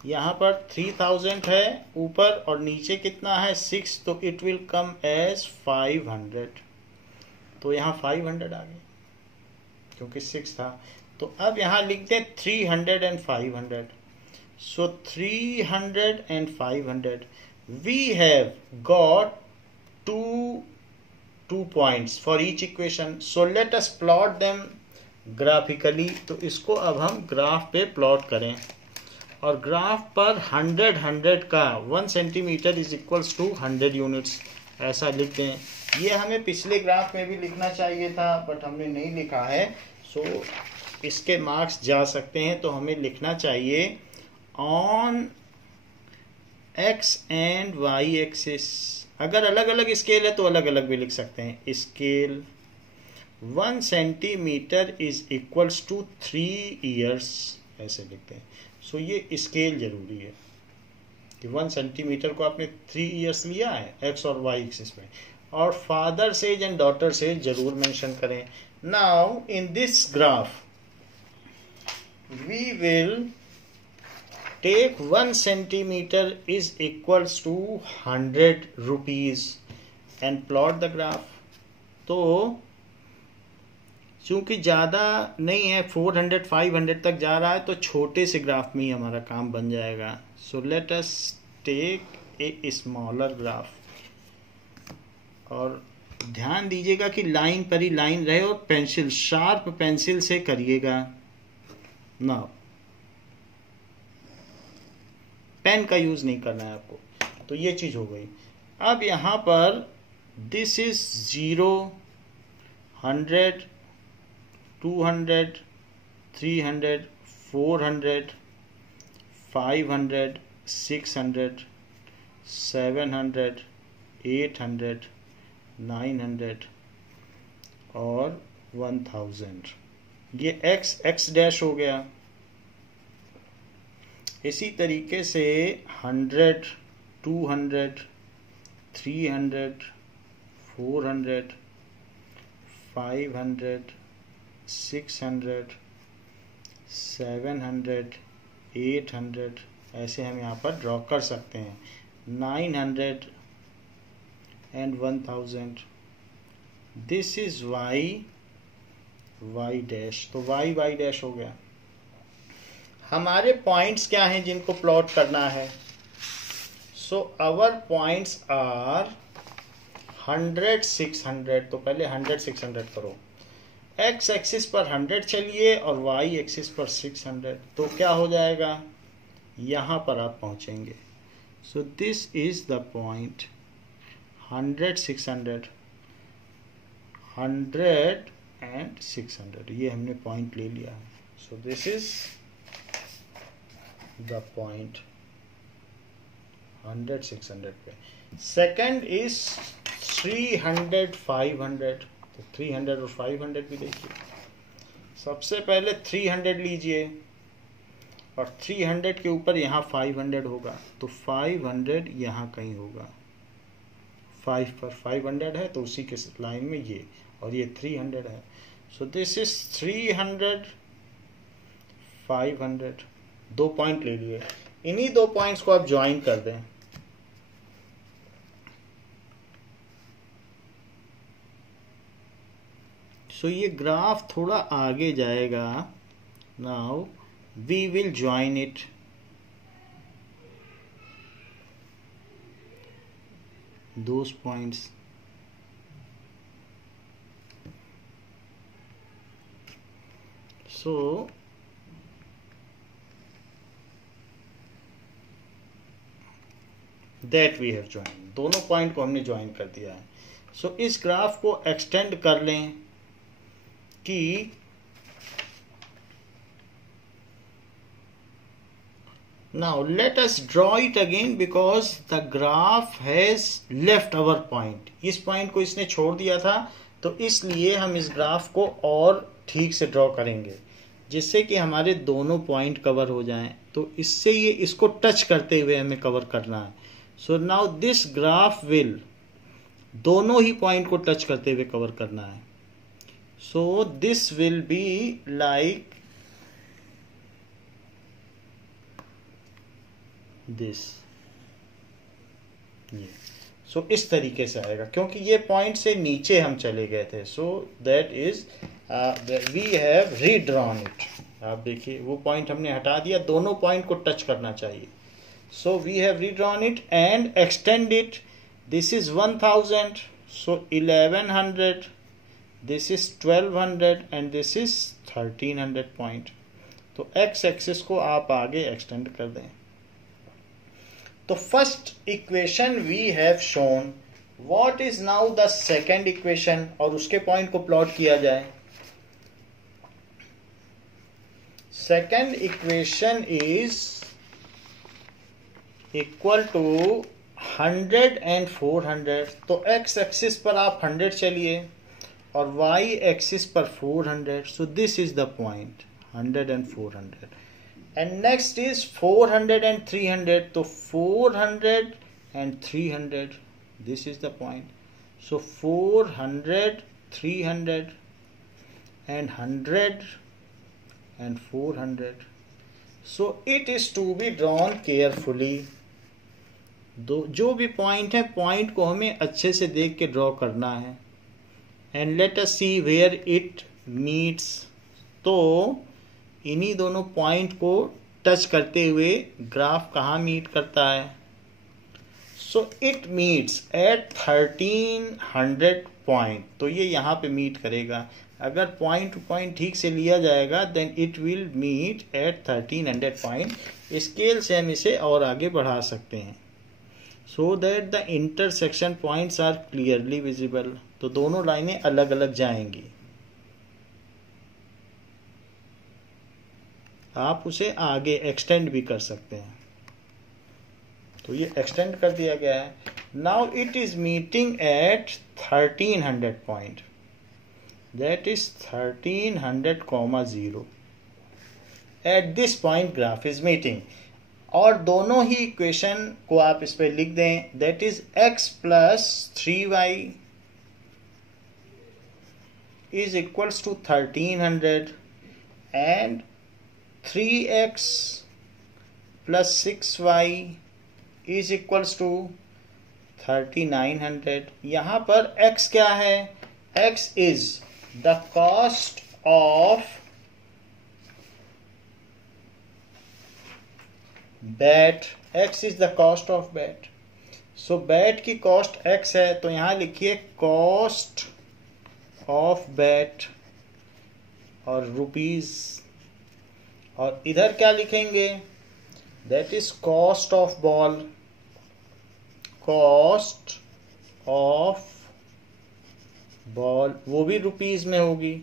यहाँ पर 3000 है ऊपर और नीचे कितना है, 6. तो इट विल कम एज 500. तो यहाँ 500 आ गए क्योंकि 6 था. तो अब यहाँ लिख दें 300 and 500. So 300 and 500. We have got two points for each equation. So let us plot them graphically. तो इसको अब हम ग्राफ पे प्लॉट करें. और ग्राफ पर 100 का 1 centimetre is equals to 100 units ऐसा लिख दें। ये हमें पिछले ग्राफ में भी लिखना चाहिए था बट हमने नहीं लिखा है, सो इसके मार्क्स जा सकते हैं। तो हमें लिखना चाहिए on x and y axis. अगर अलग अलग स्केल है तो अलग अलग भी लिख सकते हैं। Scale 1 centimetre is equals to 3 years ऐसे लिखते हैं। सो ये स्केल जरूरी है कि 1 सेंटीमीटर को आपने 3 ईयर्स लिया है एक्स और वाई एक्सिस में। और father's age and daughter's age जरूर मेंशन करें। Now in this graph we will take 1 centimeter is equals to 100 rupees and plot the graph। तो चूंकि ज़्यादा नहीं है, 400 500 तक जा रहा है, तो छोटे से ग्राफ में ही हमारा काम बन जाएगा। So let us take a smaller graph. और ध्यान दीजिएगा कि लाइन पर ही लाइन रहे और पेंसिल, शार्प पेंसिल से करिएगा ना, पेन का यूज नहीं करना है आपको। तो ये चीज हो गई। अब यहां पर दिस इज 0 100 200 300 400 500 600 700 800 900 और 1000। ये x डैश हो गया। इसी तरीके से 100 200 300 400 500 600 700 800 ऐसे हम यहाँ पर ड्रॉ कर सकते हैं। 900 and 1000। This is y dash. तो y डैश हो गया। हमारे पॉइंट्स क्या हैं जिनको प्लॉट करना है? So our points are 100 600। तो पहले 100 600 करो। एक्स एक्सिस पर 100 चलिए और वाई एक्सिस पर 600। तो क्या हो जाएगा? यहाँ पर आप पहुँचेंगे। सो this is the point 100 600 100 and 600। ये हमने पॉइंट ले लिया है। So this is the point 100 600 पे। Second is 300 500। तो 300 और 500 भी देखिए। सबसे पहले 300 लीजिए और 300 के ऊपर यहाँ 500 होगा। तो 500 यहाँ कहीं होगा। 5 पर 500 है तो उसी के लाइन में ये, और ये 300 है। So this is 300 500। 2 पॉइंट ले लिए। इन्हीं 2 पॉइंट्स को आप ज्वाइन कर दें। सो ये ग्राफ थोड़ा आगे जाएगा। Now we will join it. Those points. So that we have join. दोनों पॉइंट को हमने ज्वाइन कर दिया है। सो इस ग्राफ को एक्सटेंड कर लें कि now let us draw it again because the graph has left our point. इस पॉइंट को इसने छोड़ दिया था, तो इसलिए हम इस ग्राफ को और ठीक से ड्रॉ करेंगे जिससे कि हमारे दोनों पॉइंट कवर हो जाएं। तो इससे ये इसको टच करते हुए हमें कवर करना है। So now this graph will, दोनों ही पॉइंट को टच करते हुए कवर करना है। So this will be like this. ये सो इस तरीके से आएगा क्योंकि ये पॉइंट से नीचे हम चले गए थे। So that is we have redrawn it. आप देखिए वो पॉइंट हमने हटा दिया, दोनों पॉइंट को टच करना चाहिए। So we have redrawn it and extend it. This is 1000, so 1100, this is 1200 and this is 1300 point. तो एक्स एक्सिस को आप आगे एक्सटेंड कर दें। तो first equation we have shown, what is now the second equation, और उसके point को प्लॉट किया जाए। Second equation is equal to 100 and 400। तो एक्स एक्सिस पर आप 100 चलिए और वाई एक्सिस पर 400। सो this is the point 100 and 400। And next is 400 and 300। तो 400 and 300, this is the point. So 400, 300 and 100 and 400. So it is to be drawn carefully. जो भी point है, पॉइंट को हमें अच्छे से देख के ड्रॉ करना है। And let us see where it meets. तो इन्हीं दोनों पॉइंट को टच करते हुए ग्राफ कहाँ मीट करता है। So it meets eight 1300 point. तो ये यहाँ पे मीट करेगा। अगर पॉइंट टू पॉइंट ठीक से लिया जाएगा then it will meet at 1300 point. Scale से हम इसे और आगे बढ़ा सकते हैं so that the intersection points are clearly visible. तो दोनों लाइनें अलग अलग जाएंगी। आप उसे आगे एक्सटेंड भी कर सकते हैं। तो ये एक्सटेंड कर दिया गया है। Now it is meeting at 1300 point, that is 1300,0. At this point graph is meeting. और दोनों ही इक्वेशन को आप इस पे लिख दें। that is x plus 3y is equals to 1300 and 3x plus 6y is equals to 3900. यहाँ पर x क्या है? x is the cost of bat. x is the cost of bat. So bat की cost x है, तो यहां लिखिए cost of bat और रुपीज। और इधर क्या लिखेंगे? that is cost of ball. cost of ball वो भी रुपीज में होगी।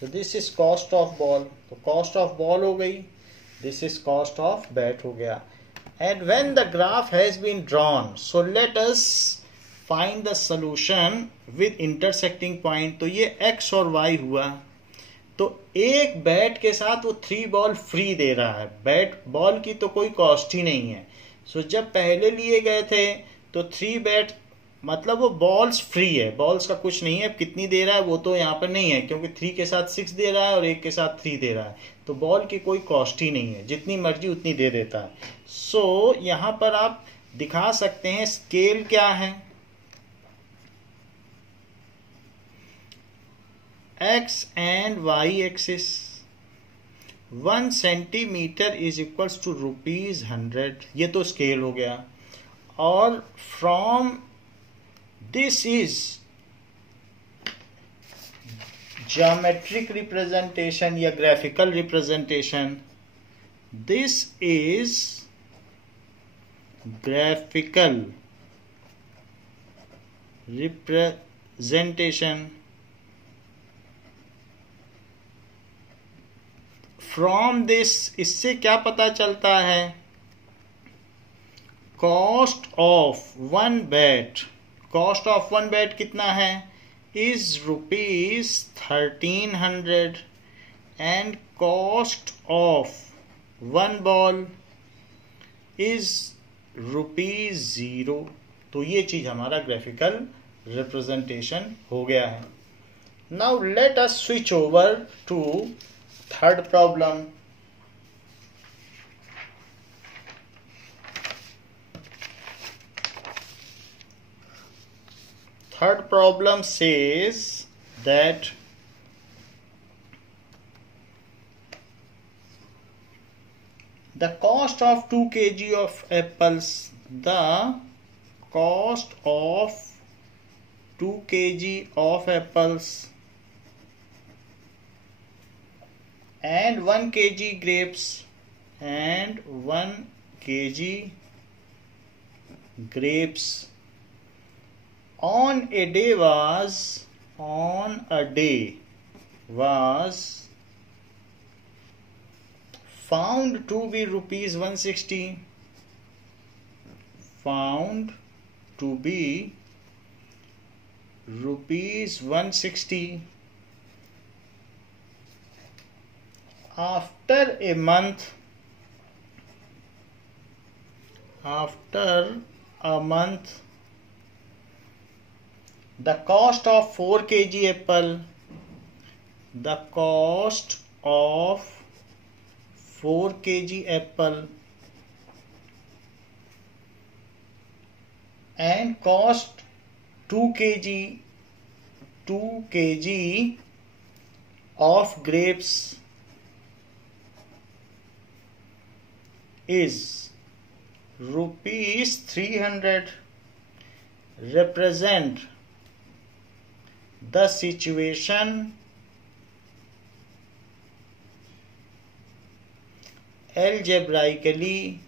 So this is cost of ball. तो कॉस्ट ऑफ बॉल हो गई, this is cost of bat हो गया। And when the graph has been drawn, so let us find the solution with intersecting point. तो ये x और Y हुआ। तो एक बैट के साथ वो 3 बॉल फ्री दे रहा है। बैट बॉल की तो कोई कॉस्ट ही नहीं है। सो जब पहले लिए गए थे तो 3 बैट मतलब वो बॉल्स फ्री है, बॉल्स का कुछ नहीं है। कितनी दे रहा है वो तो यहाँ पर नहीं है, क्योंकि 3 के साथ 6 दे रहा है और 1 के साथ 3 दे रहा है। तो बॉल की कोई कॉस्ट ही नहीं है, जितनी मर्जी उतनी दे देता है। सो यहाँ पर आप दिखा सकते हैं स्केल क्या है। X and y axis 1 centimetre is equals to ₹100। ये तो स्केल हो गया। और from this is geometric representation या graphical representation. This is graphical representation. From this इससे क्या पता चलता है? Cost of one bat, cost of 1 bat कितना है? Is ₹1300 and cost of 1 ball is ₹0। तो ये चीज हमारा ग्राफिकल रिप्रेजेंटेशन हो गया है। Now let us switch over to third problem. Third problem says that the cost of 2 kg of apples, the cost of 2 kg of apples and 1 kg grapes and 1 kg grapes on a day was found to be rupees 160, found to be rupees 160. After a month, the cost of 4 kg apple, the cost of 4 kg apple and cost 2 kg of grapes is rupees 300. Represent the situation algebraically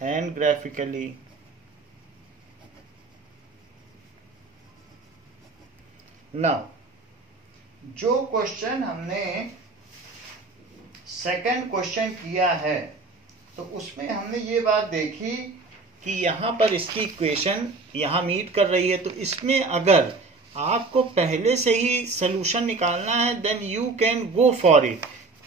and graphically. Now, जो question हमने second question किया है तो उसमें हमने ये बात देखी कि यहाँ पर इसकी इक्वेशन यहाँ मीट कर रही है, तो इसमें अगर आपको पहले से ही सोल्यूशन निकालना है then you can go for it.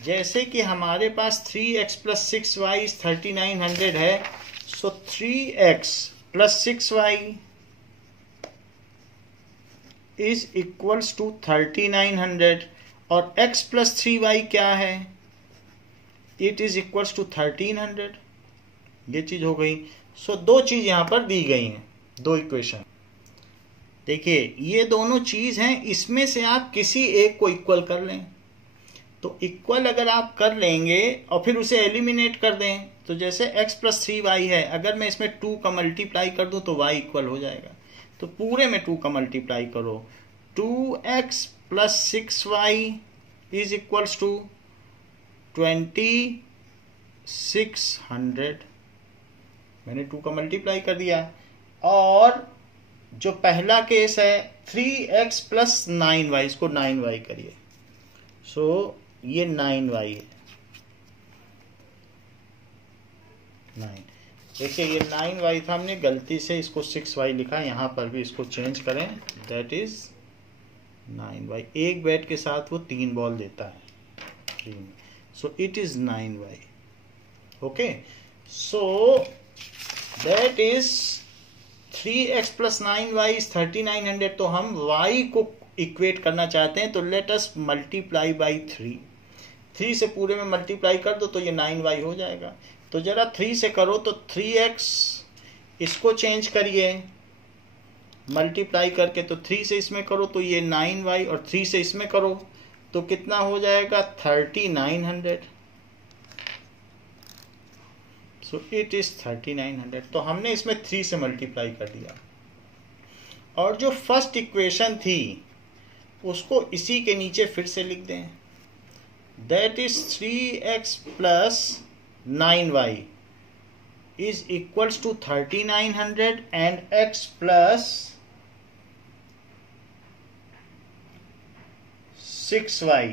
जैसे कि हमारे पास 3x + 6y = 3900 है, सो 3x + 6y is equals to 3900 और x + 3y क्या है, इट इज इक्वल्स टू 1300। ये चीज हो गई। सो दो चीज यहां पर दी गई हैं, दो इक्वेशन। देखिए ये दोनों चीज हैं, इसमें से आप किसी एक को इक्वल कर लें। तो इक्वल अगर आप कर लेंगे और फिर उसे एलिमिनेट कर दें, तो जैसे x + 3y है, अगर मैं इसमें 2 का मल्टीप्लाई कर दूं तो y इक्वल हो जाएगा। तो पूरे में 2 का मल्टीप्लाई करो, 2x + 6y is equals to 2600। मैंने 2 का मल्टीप्लाई कर दिया। और जो पहला केस है 3x + 9y, इसको 9y करिए। सो ये 9y है, 9। देखिए ये 9y था, हमने गलती से इसको 6y लिखा, यहाँ पर भी इसको चेंज करें, दैट इज 9y। एक बैट के साथ वो 3 बॉल देता है, 3। So it is 9y। Okay, so that is 3x + 9y is 3900। तो हम y को इक्वेट करना चाहते हैं, तो लेट अस मल्टीप्लाई बाई 3। 3 से पूरे में मल्टीप्लाई कर दो तो ये 9y हो जाएगा। तो जरा 3 से करो तो 3x, इसको चेंज करिए मल्टीप्लाई करके, तो 3 से इसमें करो तो ये 9y, और 3 से इसमें करो तो कितना हो जाएगा 3900। सो इट इज 3900। तो हमने इसमें 3 से मल्टीप्लाई कर दिया। और जो फर्स्ट इक्वेशन थी उसको इसी के नीचे फिर से लिख दें, that is 3x + 9y is equals to 3900 and x plus 6y।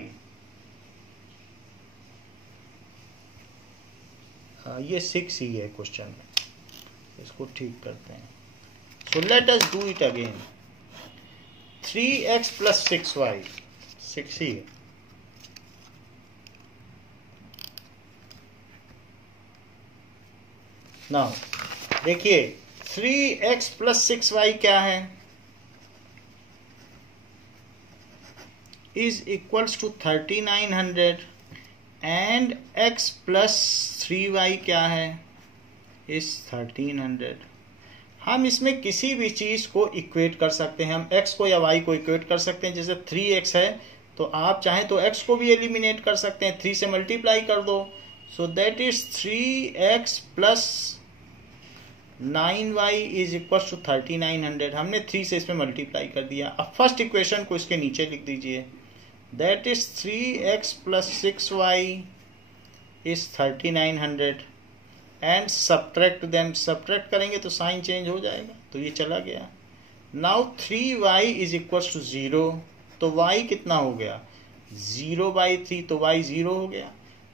ये 6 ही है क्वेश्चन में, इसको ठीक करते हैं। So let us do it again. 3x + 6y, 6 ही है। नाउ देखिए 3x + 6y क्या है, is equals to 3900 and x + 3y क्या है, इज 1300। हम इसमें किसी भी चीज को इक्वेट कर सकते हैं, हम x को या y को इक्वेट कर सकते हैं। जैसे 3x है तो आप चाहें तो x को भी एलिमिनेट कर सकते हैं, 3 से मल्टीप्लाई कर दो। So that is 3x + 9y is equal to 3900। हमने 3 से इसमें मल्टीप्लाई कर दिया। अब फर्स्ट इक्वेशन को इसके नीचे लिख दीजिए, that is 3x plus 6y is 3900 and subtract them. subtract करेंगे तो साइन चेंज हो जाएगा, तो ये चला गया. Now 3y is equal to 0, तो y कितना हो गया 0/3, तो y 0 हो गया.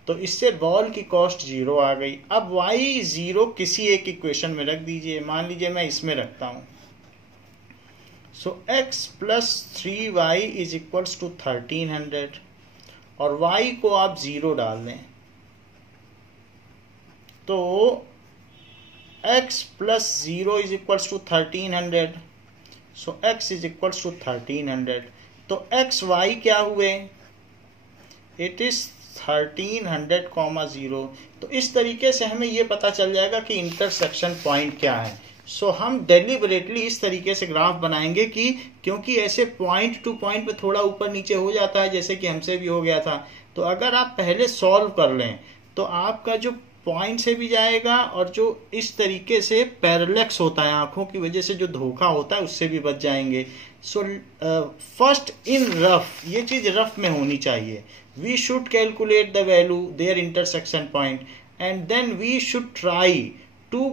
तो इससे बॉल की कॉस्ट 0 आ गई. अब y 0 किसी एक इक्वेशन में रख दीजिए. मान लीजिए मैं इसमें रखता हूं. So x plus 3y is equal to 1300 और y को आप 0 डाल दें. तो x plus 0 is equal to 1300. So x is equal to 1300. तो x y क्या हुए, इट इज 1300, 0. तो इस तरीके से हमें ये पता चल जाएगा कि इंटरसेक्शन पॉइंट क्या है. सो हम डेलिबरेटली इस तरीके से ग्राफ बनाएंगे कि क्योंकि ऐसे पॉइंट टू पॉइंट पे थोड़ा ऊपर नीचे हो जाता है, जैसे कि हमसे भी हो गया था. तो अगर आप पहले सॉल्व कर लें तो आपका जो पॉइंट से भी जाएगा और जो इस तरीके से पैरेलैक्स होता है आंखों की वजह से जो धोखा होता है उससे भी बच जाएंगे. सो फर्स्ट इन रफ, ये चीज रफ में होनी चाहिए. We should calculate the value their intersection point and then we should try to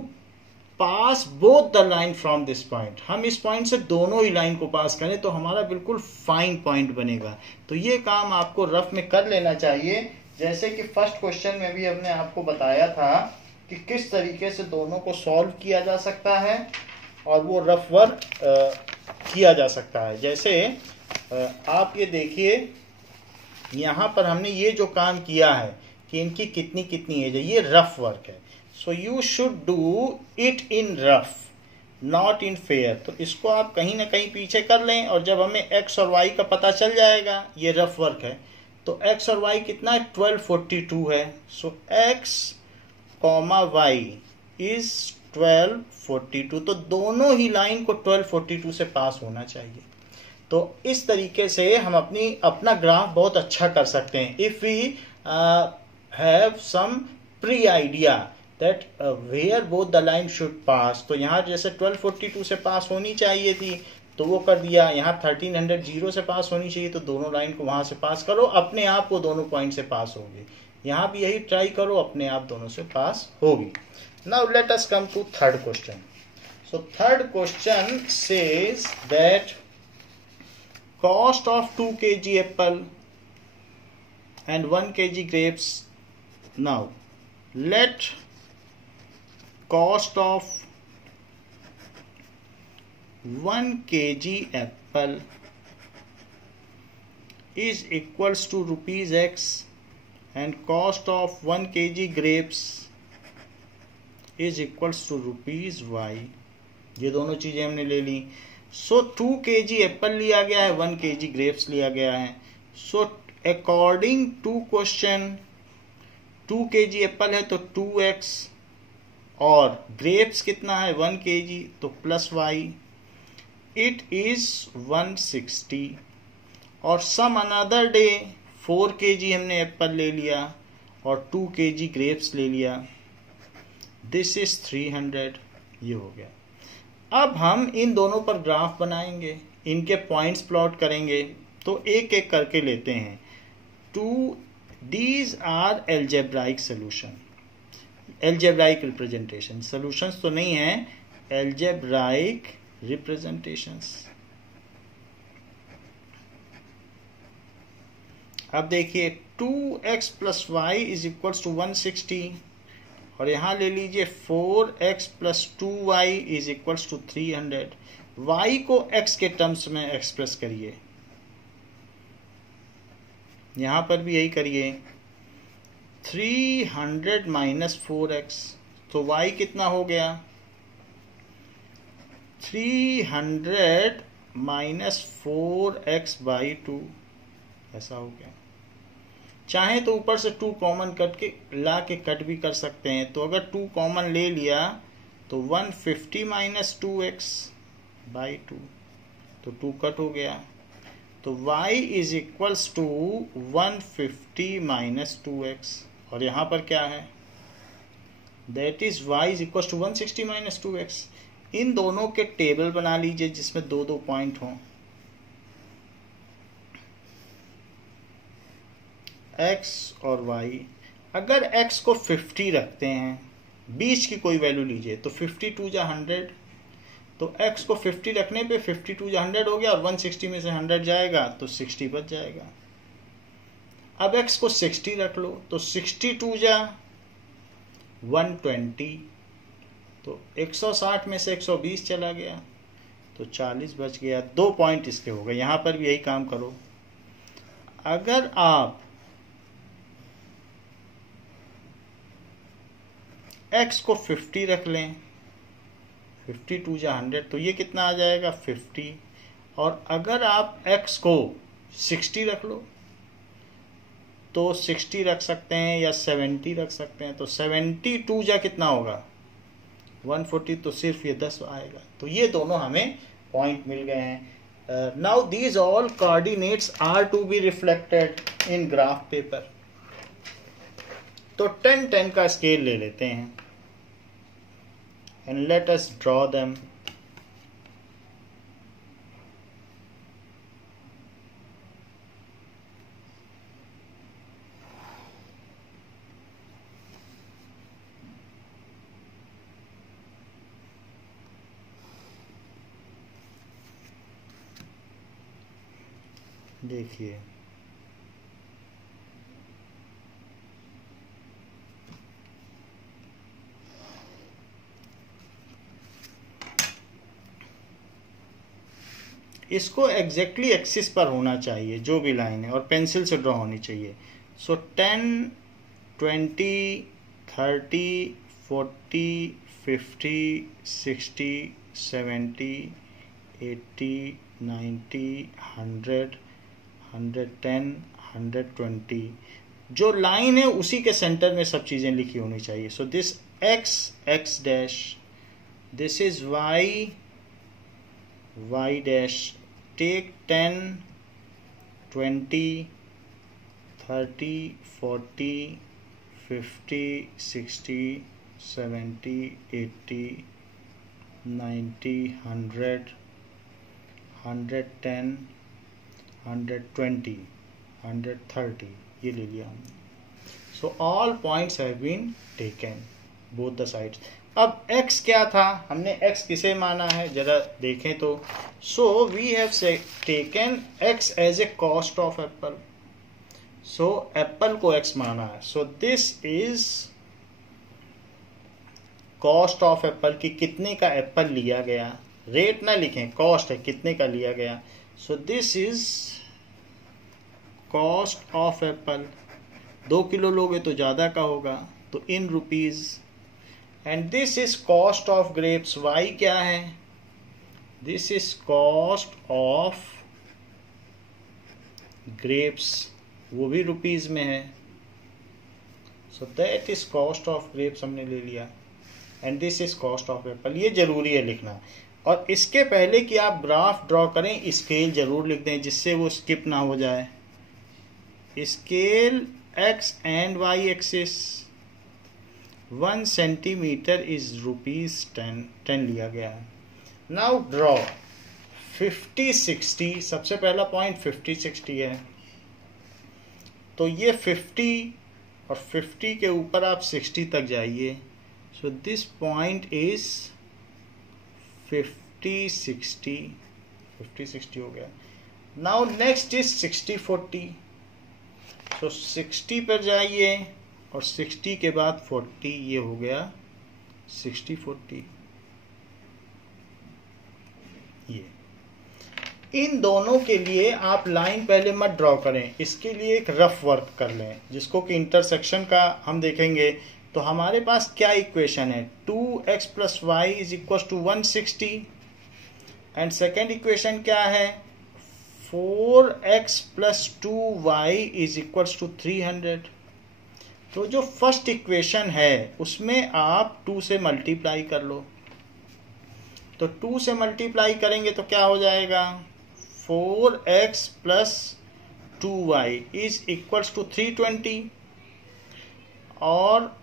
pass both the line from this point. हम इस पॉइंट से दोनों ही लाइन को पास करें तो हमारा बिल्कुल फाइन पॉइंट बनेगा. तो ये काम आपको रफ में कर लेना चाहिए, जैसे कि फर्स्ट क्वेश्चन में भी हमने आपको बताया था कि किस तरीके से दोनों को सॉल्व किया जा सकता है और वो रफ वर्क किया जा सकता है. जैसे आप ये देखिए, यहाँ पर हमने ये जो काम किया है कि इनकी कितनी कितनी एज है, ये रफ वर्क है. So you should do it in rough, not in fair. तो इसको आप कहीं ना कहीं पीछे कर लें और जब हमें x और y का पता चल जाएगा, ये रफ वर्क है, तो x और y कितना है 1242 है. So x comma y is 1242. तो दोनों ही लाइन को 1242 से पास होना चाहिए. तो इस तरीके से हम अपना ग्राफ बहुत अच्छा कर सकते हैं. If we have some pre idea that where both the line should pass. तो यहाँ जैसे 1242 से पास होनी चाहिए थी तो वो कर दिया. यहाँ 1300 0 से पास होनी चाहिए, तो दोनों लाइन को वहां से पास करो, अपने आप वो दोनों पॉइंट से पास होगी. यहाँ भी यही ट्राई करो, अपने आप दोनों से पास होगी. Now let us come to third question. So third question says that cost of 2 kg apple and 1 kg grapes. Now let cost of 1 kg apple is equals to rupees x and cost of 1 kg grapes is equals to rupees y. ये दोनों चीजें हमने ले ली. सो 2 kg Apple लिया गया है, 1 kg grapes लिया गया है. So according to question 2 kg apple है तो 2x और ग्रेप्स कितना है 1 kg तो प्लस y. It is 160. और सम अनदर डे 4 kg हमने एप्पल ले लिया और 2 kg ग्रेप्स ले लिया. This is 300. ये हो गया. अब हम इन दोनों पर ग्राफ बनाएंगे, इनके पॉइंट्स प्लॉट करेंगे. तो एक एक करके लेते हैं. These are algebraic solution, algebraic representation. Solutions तो नहीं है, एल्जेब्राइक रिप्रेजेंटेशंस. अब देखिए 2x plus y is equal to 160 और यहां ले लीजिए 4x plus 2y is equal to 300. y को x के टर्म्स में एक्सप्रेस करिए. यहां पर भी यही करिए. 300 माइनस 4x, तो y कितना हो गया 300 माइनस 4x बाई 2. ऐसा हो गया. चाहे तो ऊपर से 2 कॉमन कट भी कर सकते हैं. तो अगर 2 कॉमन ले लिया तो 150 माइनस 2x बाई 2, तो 2 कट हो गया. तो y is equals to 150 minus 2x और यहां पर क्या है, that is y is equals to 160 minus 2x. इन दोनों के टेबल बना लीजिए जिसमें 2-2 पॉइंट हों. x और y, अगर x को 50 रखते हैं, 20 की कोई वैल्यू लीजिए, तो 52 जा 100, तो x को 50 रखने पे 52 जा 100 हो गया और 160 में से 100 जाएगा तो 60 बच जाएगा। अब x को 60 रख लो तो 62 जा 120, तो 160 में से 120 चला गया तो 40 बच गया। 2 पॉइंट इसके हो गए। यहां पर भी यही काम करो। अगर आप x को 50 रख लें, 52 जा 100, तो ये कितना आ जाएगा 50, और अगर आप x को 60 रख लो तो 60 रख सकते हैं या 70 रख सकते हैं, तो 72 जा कितना होगा 140, तो सिर्फ ये 10 आएगा। तो ये दोनों हमें पॉइंट मिल गए हैं। Now these all coordinates are to be reflected in graph paper. तो 10-10 का स्केल ले लेते हैं and let us draw them. देखिए इसको एग्जैक्टली एक्सिस पर होना चाहिए जो भी लाइन है, और पेंसिल से ड्रॉ होनी चाहिए। सो 10, 20, 30, 40, 50, 60, 70, 80, 90, 100, 110, 120, जो लाइन है उसी के सेंटर में सब चीजें लिखी होनी चाहिए। So this x, x dash, this is y, y dash. Take 10, 20, 30, 40, 50, 60, 70, 80, 90, 100, 110, 120, 130, ये ले लिया हमने। So all points have been taken both the sides. अब x क्या था, हमने x किसे माना है जरा देखें तो। So we have taken x as a cost of apple. So apple को x माना है। So this is cost of apple की कितने का एप्पल लिया गया, रेट ना लिखें, कॉस्ट है कितने का लिया गया। सो this is cost of Apple. 2 kilo लोगे तो ज्यादा का होगा, तो in rupees. And this is cost of grapes. y क्या है, this is cost of grapes, वो भी रुपीज में है। सो that is cost of grapes हमने ले लिया। And this is cost of Apple. ये जरूरी है लिखना। और इसके पहले कि आप ग्राफ ड्रॉ करें, स्केल जरूर लिख दें जिससे वो स्किप ना हो जाए। Scale x and y axis 1 centimetre is ₹10 लिया गया है। Now draw 50, 60। सबसे पहला पॉइंट 50, 60 है, तो ये 50 और 50 के ऊपर आप 60 तक जाइए। सो दिस पॉइंट इज 50, 60, 50, 60 हो गया। Now next is 60, 40। सो 60 पर जाइए और 60 के बाद 40, ये हो गया 60, 40। ये इन दोनों के लिए आप लाइन पहले मत ड्रॉ करें, इसके लिए एक रफ वर्क कर लें जिसको कि इंटरसेक्शन का हम देखेंगे। तो हमारे पास क्या इक्वेशन है, 2x + y = 160, and second equation क्या है, 4x + 2y = 300। तो जो फर्स्ट इक्वेशन है उसमें आप 2 से मल्टीप्लाई कर लो। तो 2 से मल्टीप्लाई करेंगे तो क्या हो जाएगा, 4x + 2y = 320, और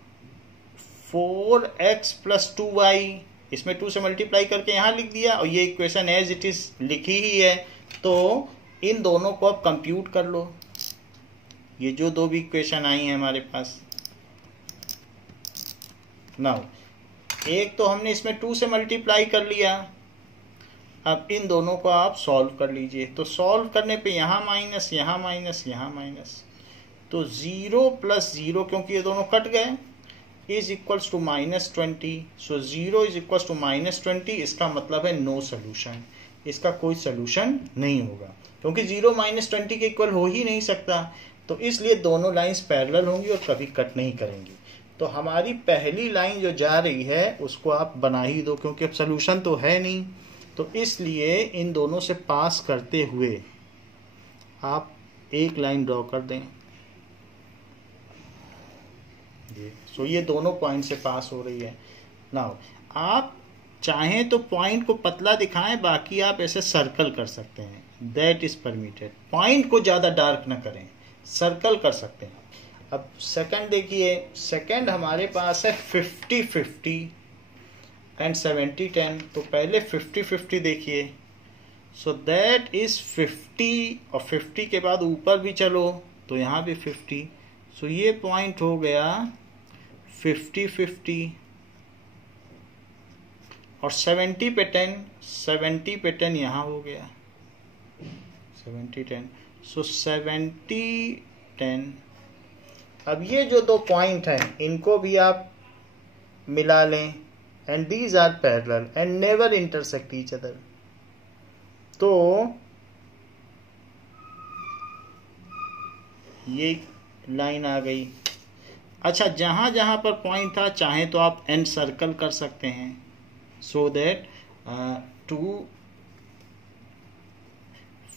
4x + 2y इसमें 2 से मल्टीप्लाई करके यहाँ लिख दिया, और ये इक्वेशन एज इट इज लिखी ही है। तो इन दोनों को आप कंप्यूट कर लो। ये जो दो भी इक्वेशन आई हैं हमारे पास। नाउ एक तो हमने इसमें 2 से मल्टीप्लाई कर लिया, अब इन दोनों को आप सॉल्व कर लीजिए। तो सॉल्व करने पे यहाँ माइनस, यहाँ माइनस, यहाँ माइनस, तो 0 प्लस 0 क्योंकि ये दोनों कट गए is equals to -20। So 0 is equals to -20, इसका मतलब है नो सोल्यूशन, इसका कोई सोल्यूशन नहीं होगा क्योंकि 0 -20 के इक्वल हो ही नहीं सकता। तो इसलिए दोनों लाइंस पैरेलल होंगी और कभी कट नहीं करेंगी। तो हमारी पहली लाइन जो जा रही है उसको आप बना ही दो क्योंकि अब सोल्यूशन तो है नहीं। तो इसलिए इन दोनों से पास करते हुए आप एक लाइन ड्रॉ कर दें। सो ये दोनों पॉइंट से पास हो रही है। नाउ आप चाहें तो पॉइंट को पतला दिखाएं, बाकी आप ऐसे सर्कल कर सकते हैं, दैट इज परमिटेड। पॉइंट को ज्यादा डार्क ना करें, सर्कल कर सकते हैं। अब सेकंड देखिए, सेकंड हमारे पास है 50-50 एंड 70-10। तो पहले 50-50 देखिए, सो दैट इज 50 और 50 के बाद ऊपर भी चलो तो यहाँ भी 50। सो ये पॉइंट हो गया 50-50 और 70 पे 10, 70 पे 10 यहाँ हो गया 70-10। सो 70-10। अब ये जो दो पॉइंट हैं इनको भी आप मिला लें, and these are parallel and never intersect each other. तो ये लाइन आ गई। अच्छा, जहां जहां पर पॉइंट था चाहे तो आप एंड सर्कल कर सकते हैं, so that to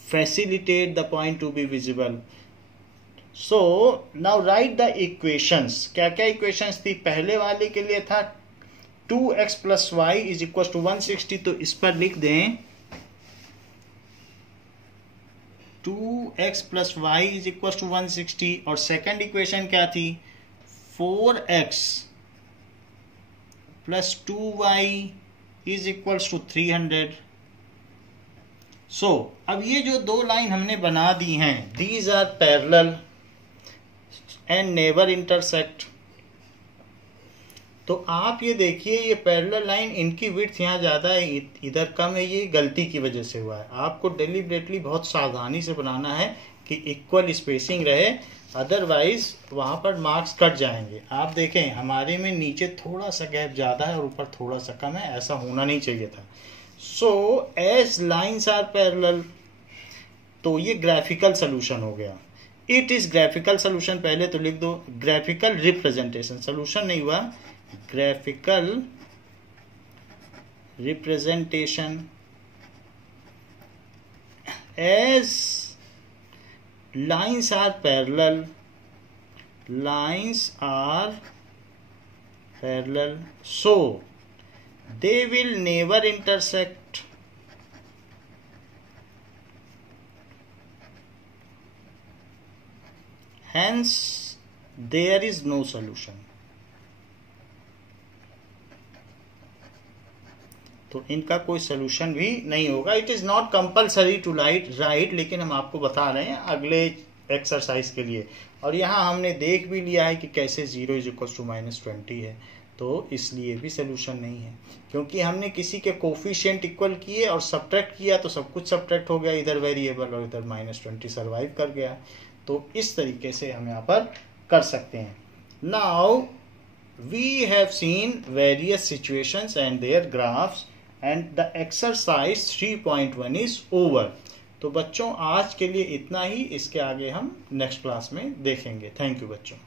facilitate the point to be visible. So now write the equations. क्या क्या इक्वेशंस थी? पहले वाले के लिए था 2x + y is equal to 160, तो इस पर लिख दें 2x + y is equal to 160। और सेकंड इक्वेशन क्या थी? 4x + 2y is equal to 300। सो अब ये जो दो लाइन हमने बना दी हैं, these are parallel and never intersect. तो आप ये देखिए, ये पैरेलल लाइन, इनकी विड्थ यहाँ ज़्यादा है, इधर कम है, ये गलती की वजह से हुआ है। आपको डेलिबरेटली बहुत सावधानी से बनाना है कि इक्वल स्पेसिंग रहे, अदरवाइज वहाँ पर मार्क्स कट जाएंगे। आप देखें हमारे में नीचे थोड़ा सा गैप ज़्यादा है और ऊपर थोड़ा सा कम है, ऐसा होना नहीं चाहिए था। So as lines are parallel, तो ये ग्राफिकल सोल्यूशन हो गया। इट इज ग्राफिकल सोल्यूशन, पहले तो लिख दो ग्राफिकल रिप्रेजेंटेशन, सोल्यूशन नहीं हुआ, graphical representation as lines are parallel, so they will never intersect, hence there is no solution। तो इनका कोई सोल्यूशन भी नहीं होगा। It is not compulsory to write, लेकिन हम आपको बता रहे हैं अगले एक्सरसाइज के लिए। और यहाँ हमने देख भी लिया है कि कैसे 0 इज इक्वल टू -20 है, तो इसलिए भी सोल्यूशन नहीं है, क्योंकि हमने किसी के कोफिशिएंट इक्वल किए और सब्ट्रैक्ट किया तो सब कुछ सब्ट्रैक्ट हो गया, इधर वेरिएबल और इधर -20 सर्वाइव कर गया। तो इस तरीके से हम यहाँ पर कर सकते हैं। Now we have seen various situations and their graphs and the exercise 3.1 is over. तो बच्चों आज के लिए इतना ही, इसके आगे हम नेक्स्ट क्लास में देखेंगे। थैंक यू बच्चों।